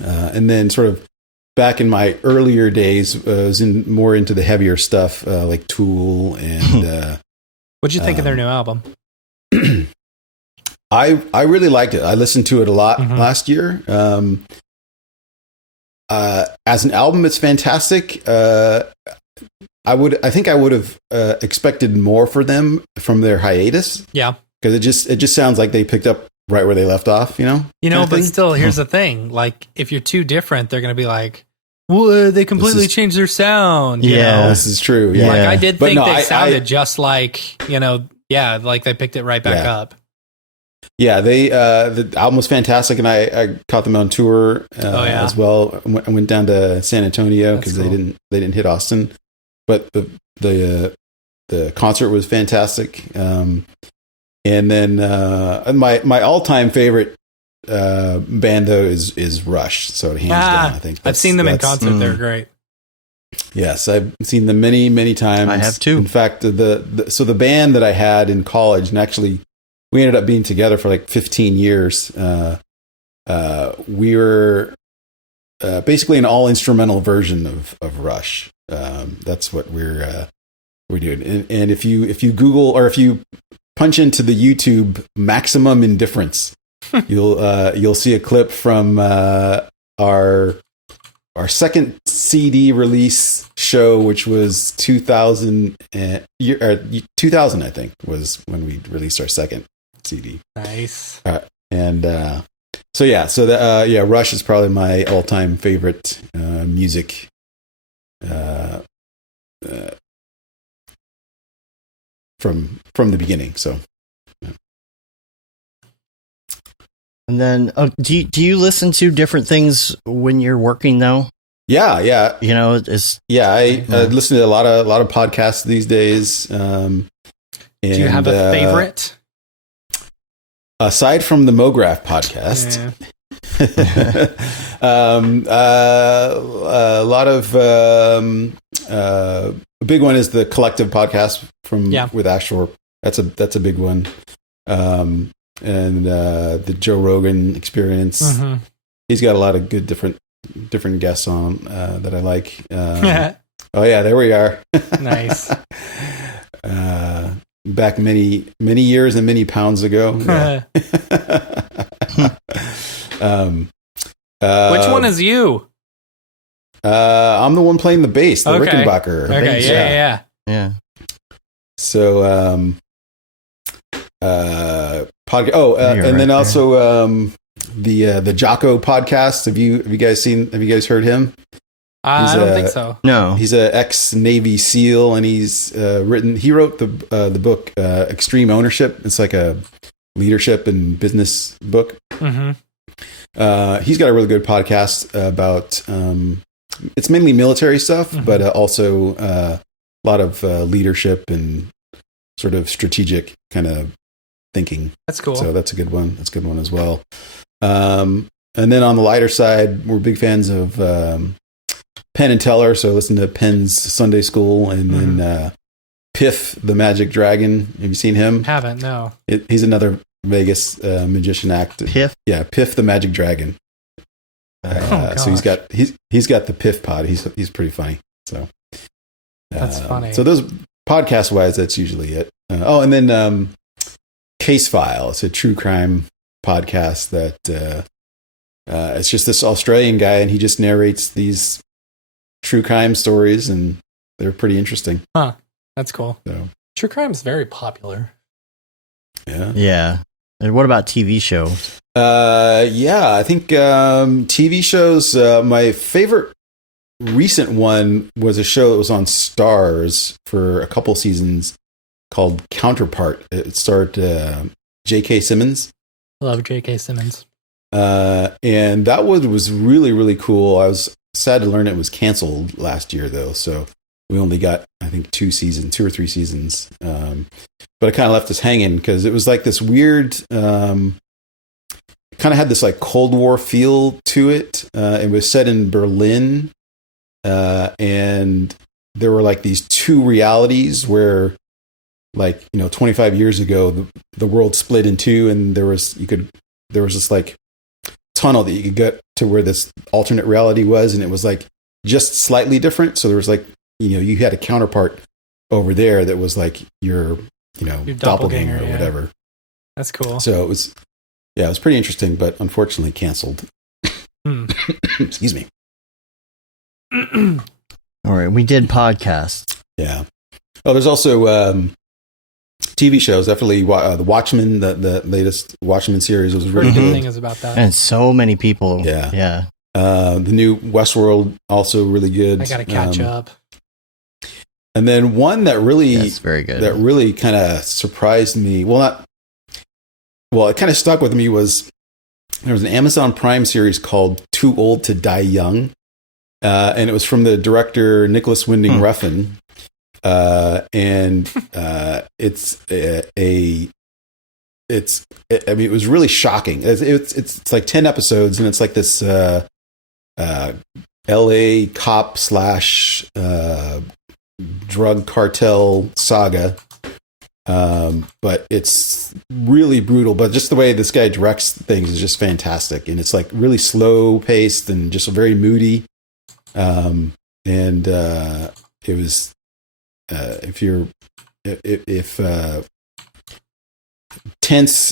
And then sort of back in my earlier days, I was more into the heavier stuff like Tool and. What'd you think of their new album? I really liked it. I listened to it a lot last year. As an album, it's fantastic. I think I would have expected more for them from their hiatus. Yeah, because it just sounds like they picked up right where they left off. But still, here's the thing: if you're too different, they're going to be like, well, they completely changed their sound. You know? This is true. Yeah, I did think they sounded just like like they picked it right back up. Yeah, the album was fantastic, and I caught them on tour as well. I went down to San Antonio because they didn't hit Austin, but the concert was fantastic. And then my all-time favorite band though is Rush. So hands down, I think I've seen them in concert. They're great. Yes, I've seen them many, many times. I have too. In fact, the band that I had in college, and actually we ended up being together for 15 years. We were basically an all instrumental version of Rush. That's what we're doing. And if you Google or if you punch into the YouTube Maximum Indifference, you'll see a clip from our second CD release show, which was 2000, I think, was when we released our second CD. Nice. Rush is probably my all-time favorite music. From the beginning. So. Yeah. And then, do you listen to different things when you're working though? Yeah. I listen to a lot of podcasts these days. Do you have a favorite? Aside from the Mograph podcast, a lot of a big one is the Collective podcast with Ashore. That's a big one. And the Joe Rogan Experience. He's got a lot of good different guests on that I like. Oh yeah, there we are. Nice. Back many years and many pounds ago. Yeah. Which one is you? I'm the one playing the bass, the Rickenbacker. Okay, yeah. So, and then also the Jocko podcast. Have you guys heard him? I don't think so. No, he's a ex-Navy SEAL, and he wrote the book Extreme Ownership. It's like a leadership and business book. Mm-hmm. He's got a really good podcast about it's mainly military stuff, mm-hmm. but also a lot of leadership and sort of strategic kind of thinking. That's cool. So that's a good one. That's a good one as well. And then on the lighter side, we're big fans of Penn and Teller. So listen to Penn's Sunday School, and mm-hmm. then Piff the Magic Dragon. Have you seen him? Haven't, no. He's another Vegas magician act. Piff? Yeah, Piff the Magic Dragon. So he's got the Piff pod. He's pretty funny. So that's funny. So those podcast wise, that's usually it. And then Case File. It's a true crime podcast that it's just this Australian guy, and he just narrates these true crime stories, and they're pretty interesting. Huh. That's cool. So, true crime is very popular. Yeah. Yeah. And what about TV shows? I think TV shows. My favorite recent one was a show that was on Starz for a couple seasons called Counterpart. It starred J.K. Simmons. Love J.K. Simmons. And that one was really, really cool. I was sad to learn it was canceled last year, though. So we only got, I think, 2 or 3 seasons. But it kind of left us hanging because it was like this weird, kind of had this like Cold War feel to it. It was set in Berlin. And there were like these 2 realities where, like, 25 years ago, the world split in 2, and there was this like tunnel that you could get to where this alternate reality was, and it was like just slightly different. So there was like, you had a counterpart over there that was like your doppelganger or whatever. That's cool. So it was pretty interesting, but unfortunately canceled. Excuse me. All right, we did podcasts. Yeah. Oh, there's also TV shows. Definitely the Watchmen. The latest Watchmen series was really good. Thing is about that, and so many people. Yeah. The new Westworld also really good. I got to catch up. And then one that really, that's very good. That really kind of surprised me. It kind of stuck with me was there was an Amazon Prime series called Too Old to Die Young. And it was from the director Nicholas Winding Refn. It was really shocking. It's like 10 episodes, and it's like this LA cop / drug cartel saga. But it's really brutal, but just the way this guy directs things is just fantastic. And it's like really slow paced and just very moody. It was, if tense,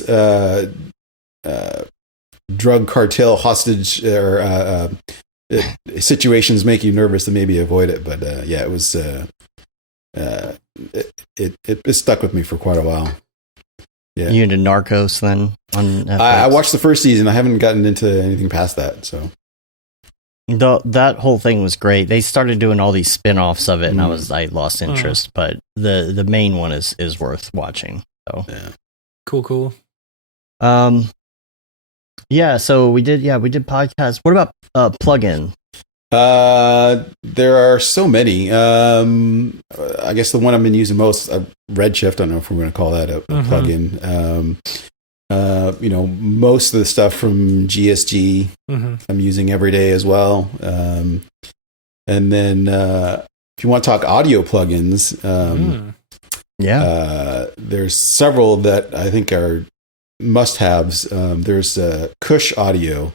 drug cartel hostage or, situations make you nervous, then maybe avoid it. But, it was, it stuck with me for quite a while. Yeah. You into Narcos then? On Netflix? I watched the first season. I haven't gotten into anything past that. So that whole thing was great. They started doing all these spin-offs of it, and I lost interest. But the main one is worth watching. So yeah, cool. Yeah. So we did podcasts. What about plugin? There are so many. I guess the one I've been using most, Redshift. I don't know if we're going to call that a plugin. Most of the stuff from GSG, I'm using every day as well. And then, if you want to talk audio plugins, there's several that I think are must-haves. There's Cush Audio.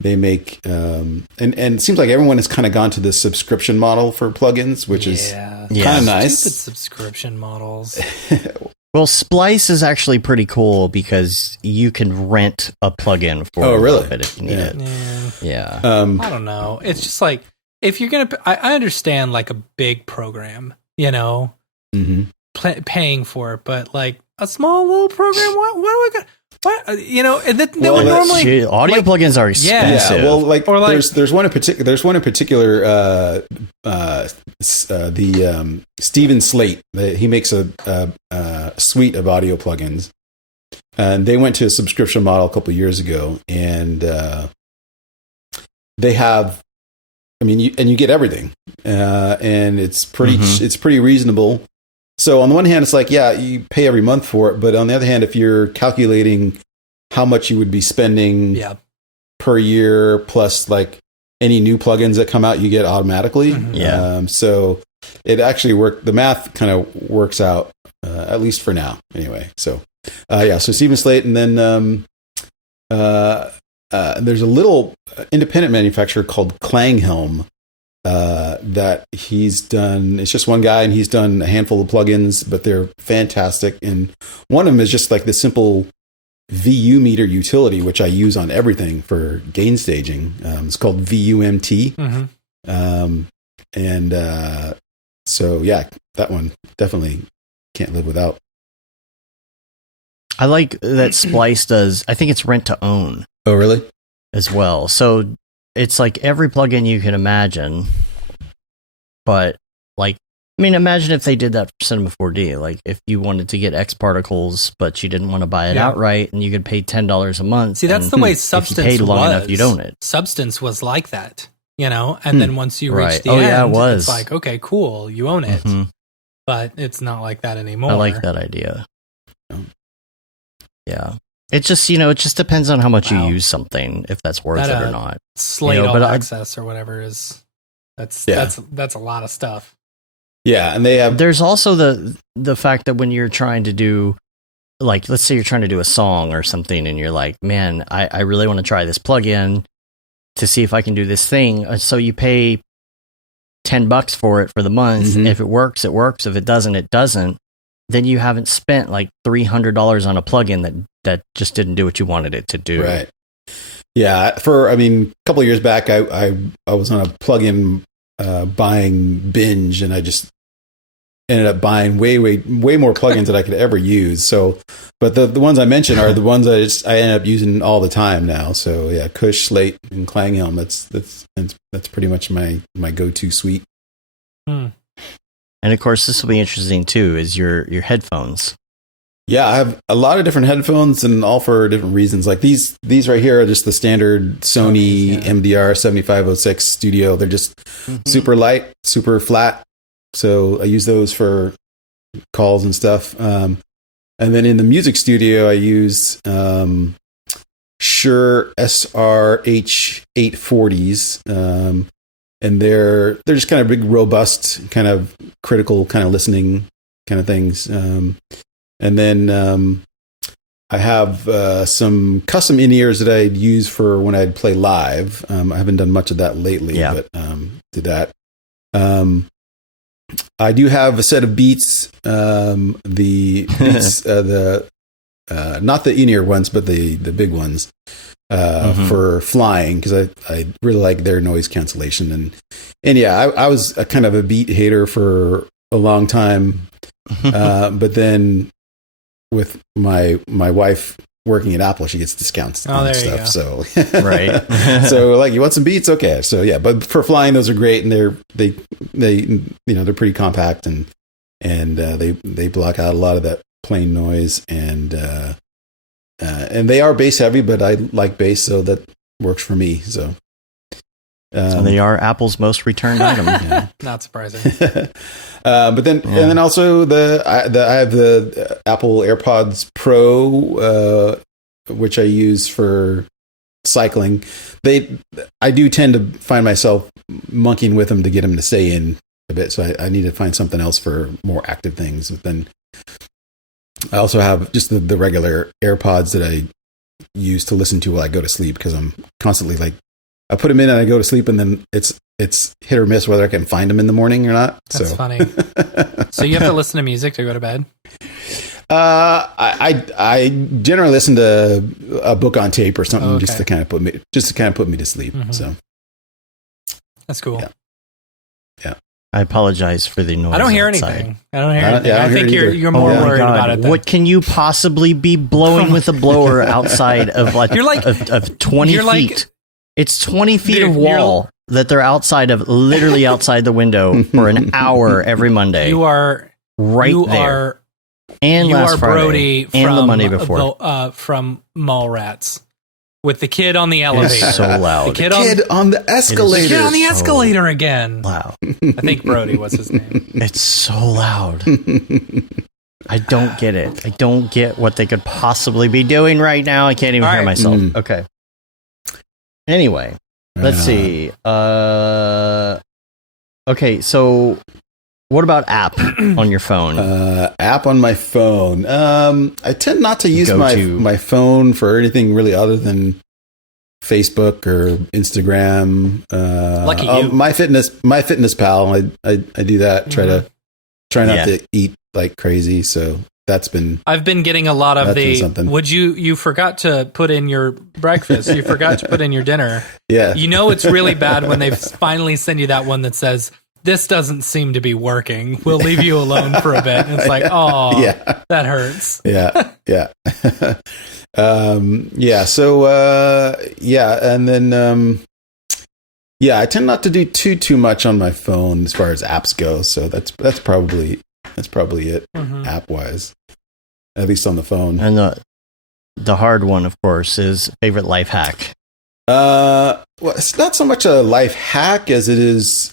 They make and it seems like everyone has kind of gone to this subscription model for plugins, which is kind of nice. Stupid subscription models. Well, Splice is actually pretty cool because you can rent a plugin for a little bit if you need it. Yeah. I don't know. It's just like, if you're going to, I understand like a big program, you know, paying for it, but like a small little program, what do I got? What, you know, that would normally audio like, plugins are expensive. Yeah, well, like, or like there's one in particular. The Steven Slate. He makes a suite of audio plugins, and they went to a subscription model a couple of years ago, and they have. I mean, you get everything, and it's pretty reasonable. So on the one hand, it's like, yeah, you pay every month for it. But on the other hand, if you're calculating how much you would be spending per year, plus like any new plugins that come out, you get automatically. So it actually the math kind of works out, at least for now anyway. So, so Steven Slate. And then there's a little independent manufacturer called Klanghelm, that he's done. It's just one guy, and he's done a handful of plugins, but they're fantastic. And one of them is just like the simple VU meter utility, which I use on everything for gain staging. It's called VUMT. So yeah, that one definitely can't live without. I like that Splice does. I think it's rent to own. Oh, really? As well. So it's like every plugin you can imagine, but like, I mean, imagine if they did that for Cinema 4D. Like, if you wanted to get X Particles, but you didn't want to buy it outright, and you could pay $10 a month. See, that's the way Substance if you paid long was. enough, you'd own it. Substance was like that, you know. And then once you reach the it end, was. it's like, okay, cool, you own it. But it's not like that anymore. I like that idea. Yeah. It just, it just depends on how much you use something, if that's worth it or not. Slate All Access or whatever is, that's a lot of stuff. Yeah, and they have. There's also the fact that when you're trying to do, like, let's say you're trying to do a song or something, and you're like, man, I really want to try this plugin to see if I can do this thing. So you pay $10 for it for the month. If it works, it works. If it doesn't, it doesn't. Then you haven't spent like $300 on a plugin that just didn't do what you wanted it to do. Right. Yeah. A couple of years back, I was on a plugin buying binge, and I just ended up buying way more plugins than I could ever use. So, but the ones I mentioned are the ones I end up using all the time now. So yeah, Kush, Slate, and Klanghelm. That's pretty much my go-to suite. And of course, this will be interesting too, is your headphones. Yeah, I have a lot of different headphones, and all for different reasons. Like these right here are just the standard Sony MDR 7506 Studio. They're just super light, super flat. So I use those for calls and stuff. And then in the music studio, I use Shure SRH 840s. And they're just kind of big, robust, kind of critical, kind of listening kind of things. And then I have some custom in-ears that I'd use for when I'd play live. I haven't done much of that lately, but did that. I do have a set of Beats, the Beats, not the in-ear ones, but the big ones. For flying, because I really like their noise cancellation, and yeah, I was a kind of a Beat hater for a long time, but then with my wife working at Apple, she gets discounts on stuff. So right, so like, you want some Beats? Okay, so yeah, but for flying, those are great, and they they're pretty compact, and they block out a lot of that plain noise, and they are bass heavy, but I like bass, so that works for me. So they are Apple's most returned item. Not surprising. But then, and then also I have the Apple AirPods Pro, which I use for cycling. I do tend to find myself monkeying with them to get them to stay in a bit. So I need to find something else for more active things. But then I also have just the regular AirPods that I use to listen to while I go to sleep, because I'm constantly like, I put them in and I go to sleep, and then it's hit or miss whether I can find them in the morning or not. That's funny. So you have to listen to music to go to bed? I generally listen to a book on tape or something just to kind of put me to sleep. Mm-hmm. So that's cool. Yeah. I apologize for the noise. I don't hear outside. anything. I don't hear anything. I think you're more worried about it. What can you possibly be blowing with a blower outside of of 20 feet? It's 20 feet of wall that they're outside of, literally outside the window for an hour every Monday. You are there. And last Friday, Brody and the Monday before. From Mallrats. With the kid on the elevator. It's so loud. The kid on the escalator. The kid on the escalator again. Wow. I think Brody was his name. It's so loud. I don't get it. I don't get what they could possibly be doing right now. I can't even hear myself. Okay. Anyway, let's see. Okay, so what about app on your phone? App on my phone. I tend not to use my phone for anything really other than Facebook or Instagram. Lucky you. My Fitness Pal. I do that. Try not to eat like crazy. So I've been getting a lot of you forgot to put in your breakfast. You forgot to put in your dinner. Yeah. You know, it's really bad when they finally send you that one that says, this doesn't seem to be working. We'll leave you alone for a bit. And it's like, that hurts. Yeah. So, and then, I tend not to do too much on my phone as far as apps go. So that's probably it, app wise, at least on the phone. And the hard one, of course, is favorite life hack. Well, it's not so much a life hack as it is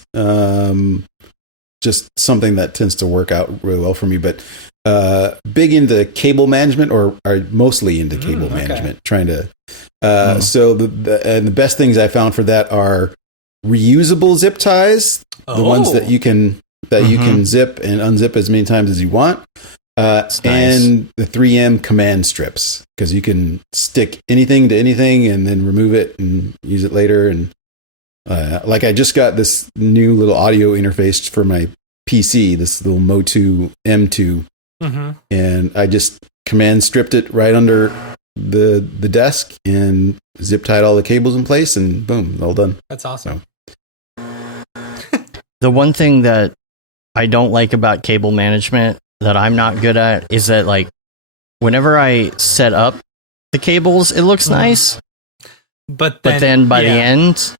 just something that tends to work out really well for me. But big into cable management, or mostly into cable management. Trying to. So the best things I found for that are reusable zip ties, the ones that you can zip and unzip as many times as you want. And the 3M command strips, because you can stick anything to anything and then remove it and use it later. And I just got this new little audio interface for my PC, this little Motu M2, and I just command stripped it right under the desk and zip tied all the cables in place, and boom, all done. That's awesome. So. The one thing that I don't like about cable management that I'm not good at is that, like, whenever I set up the cables, it looks nice. But then by the end,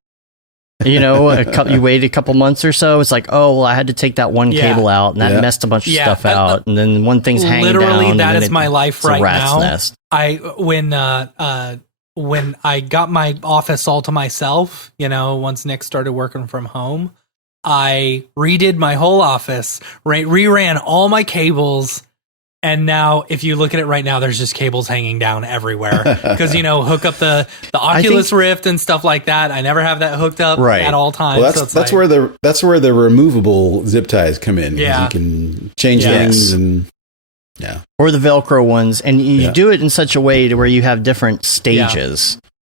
you know, you wait a couple months or so, it's like, oh, well, I had to take that one cable out, and that messed a bunch of stuff out, and then one thing's hanging down. Literally, that is my life right now. Nest. When I got my office all to myself, you know, once Nick started working from home, I redid my whole office, reran all my cables, and now if you look at it right now, there's just cables hanging down everywhere. Because, you know, hook up the Oculus Rift and stuff like that. I never have that hooked up at all times. Well, that's where the removable zip ties come in. Yeah. You can change things and or the Velcro ones, and you do it in such a way to where you have different stages.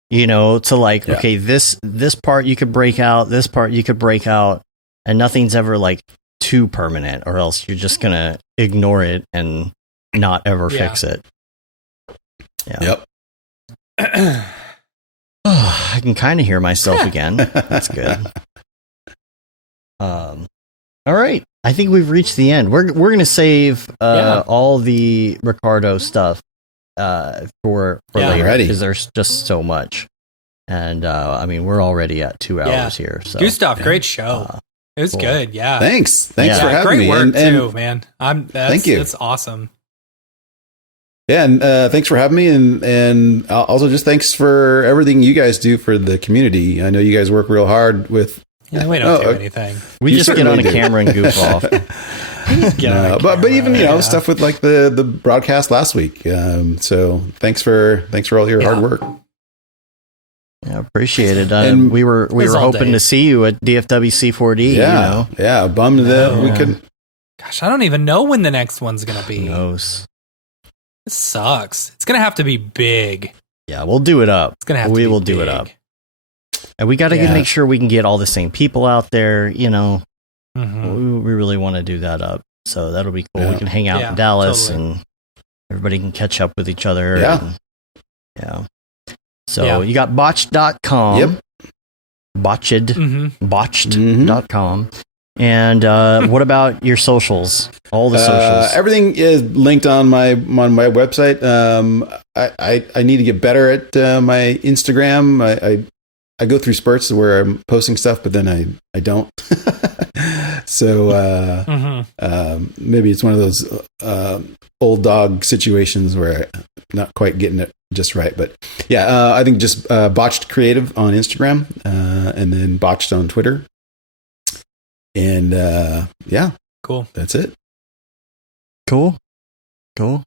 You know, to like, okay, this part you could break out, this part you could break out. And nothing's ever like too permanent, or else you're just gonna ignore it and not ever fix it. Yeah. Yep. I can kind of hear myself again. That's good. All right. I think we've reached the end. We're gonna save all the Ricardo stuff for later, because there's just so much. And I mean, we're already at 2 hours here. So Gustaf, great show. It was good, yeah. Thanks for having me. Great work too, man. Thank you. It's awesome. Yeah, and thanks for having me, and also just thanks for everything you guys do for the community. I know you guys work real hard with. Yeah, we don't do anything. We just get on a camera and goof off. But even stuff with like the broadcast last week. So thanks for all your hard work. Yeah, appreciate it. And we were hoping to see you at DFWC 4D. Yeah, bummed that we couldn't. Gosh, I don't even know when the next one's gonna be. Who knows? It sucks. It's gonna have to be big. Yeah, we'll do it up. It's gonna have to be We will do it up. And we got to make sure we can get all the same people out there. You know, we really want to do that up. So that'll be cool. We can hang out in Dallas and everybody can catch up with each other. Yeah. Yeah. So you got botched.com. Yep. Botched.com. And what about your socials? All the socials. Everything is linked on my website. I need to get better at my Instagram. I go through spurts where I'm posting stuff, but then I don't. So maybe it's one of those old dog situations where I'm not quite getting it just right. But yeah, I think just Botched Creative on Instagram, and then Botched on Twitter. And yeah, cool. That's it. Cool. All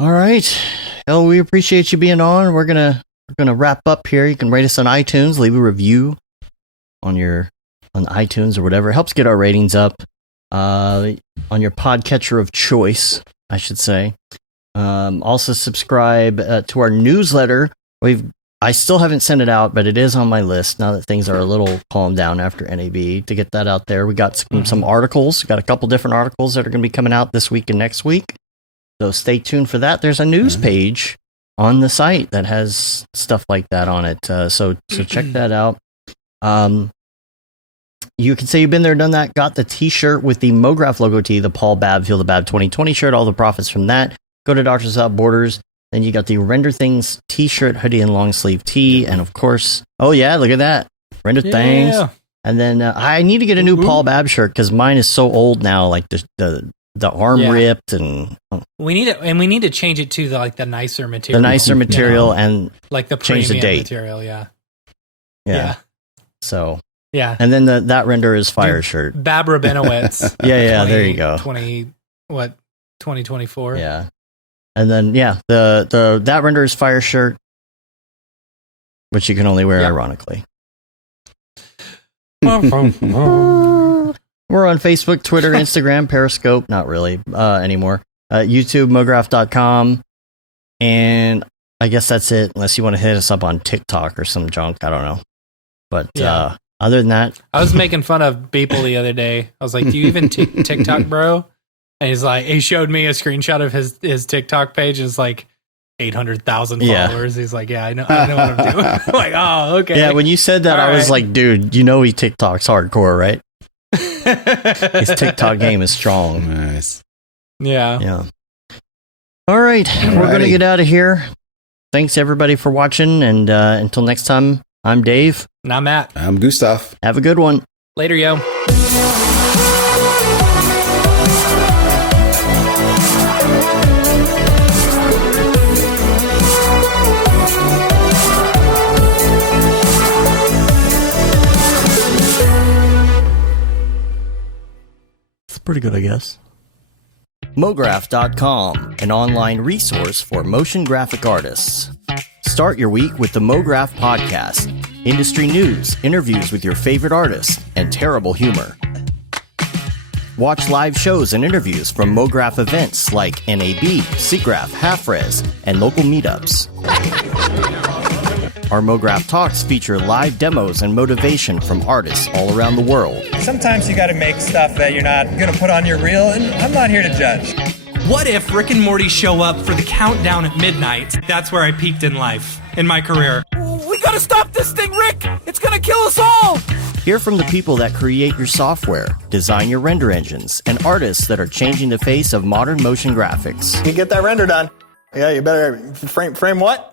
right. Well, we appreciate you being on. We're gonna wrap up here. You can rate us on iTunes, leave a review on iTunes or whatever. It helps get our ratings up on your podcatcher of choice, I should say. Also subscribe to our newsletter. I still haven't sent it out, but it is on my list now that things are a little calmed down after NAB to get that out there. We got some articles. We got a couple different articles that are going to be coming out this week and next week. So stay tuned for that. There's a news page on the site that has stuff like that on it. So check that out. You can say you've been there, done that. Got the t-shirt with the Mograph logo tee, the Paul Babb Feel the Babb 2020 shirt, all the profits from that. Go to Doctors Without Borders. Then you got the Render Things t-shirt, hoodie, and long sleeve tee. And of course, oh yeah, look at that. Render Things. And then I need to get a new Paul Babb shirt because mine is so old now, like the arm ripped and we need to change it to the nicer material. The nicer material and like the change the date. Material, yeah. So yeah. And then that Render is Fire shirt. Bab Rabinowitz. yeah, there you go. 2024. Yeah. And then the that Render is Fire shirt, which you can only wear ironically. We're on Facebook, Twitter, Instagram, Periscope, not really anymore. YouTube, Mograph.com, and I guess that's it. Unless you want to hit us up on TikTok or some junk, I don't know. But other than that, I was making fun of Beeple the other day. I was like, "Do you even TikTok, bro?" And he's like, he showed me a screenshot of his TikTok page. And it's like 800,000 followers. He's like, yeah, I know what I'm doing. I'm like, oh, okay. Yeah, when you said that, I was like, dude, you know he TikToks hardcore, right? His TikTok game is strong. Nice. Yeah. All right, we're going to get out of here. Thanks, everybody, for watching. And until next time, I'm Dave. And I'm Matt. I'm Gustaf. Have a good one. Later, yo. Pretty good, I guess. Mograph.com, an online resource for motion graphic artists. Start your week with the Mograph podcast. Industry news, interviews with your favorite artists, and terrible humor. Watch live shows and interviews from Mograph events like NAB, SIGGRAPH, Half-Res, and local meetups. Our Mograph Talks feature live demos and motivation from artists all around the world. Sometimes you gotta make stuff that you're not gonna put on your reel, and I'm not here to judge. What if Rick and Morty show up for the countdown at midnight? That's where I peaked in life, in my career. We gotta stop this thing, Rick! It's gonna kill us all! Hear from the people that create your software, design your render engines, and artists that are changing the face of modern motion graphics. You get that render done. Yeah, you better frame what?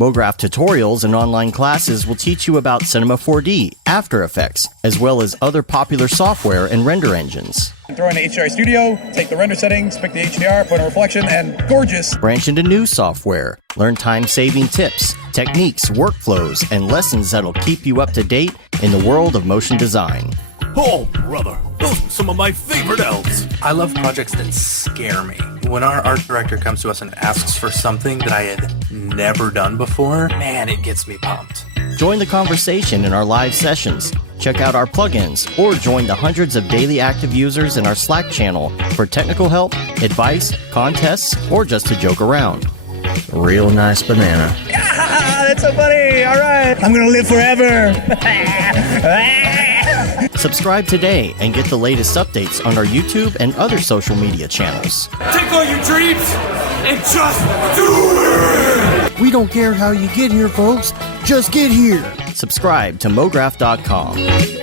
Mograph tutorials and online classes will teach you about Cinema 4D, After Effects, as well as other popular software and render engines. Throw in the HDR Studio, take the render settings, pick the HDR, put in reflection, and gorgeous. Branch into new software. Learn time-saving tips, techniques, workflows, and lessons that'll keep you up to date in the world of motion design. Oh, brother, those are some of my favorite elves. I love projects that scare me. When our art director comes to us and asks for something that I had never done before, man, it gets me pumped. Join the conversation in our live sessions. Check out our plugins, or join the hundreds of daily active users in our Slack channel for technical help, advice, contests, or just to joke around. Real nice banana. Yeah, that's so funny. All right. I'm going to live forever. Subscribe today and get the latest updates on our YouTube and other social media channels. Take all your dreams and just do it! We don't care how you get here, folks. Just get here. Subscribe to Mograph.com.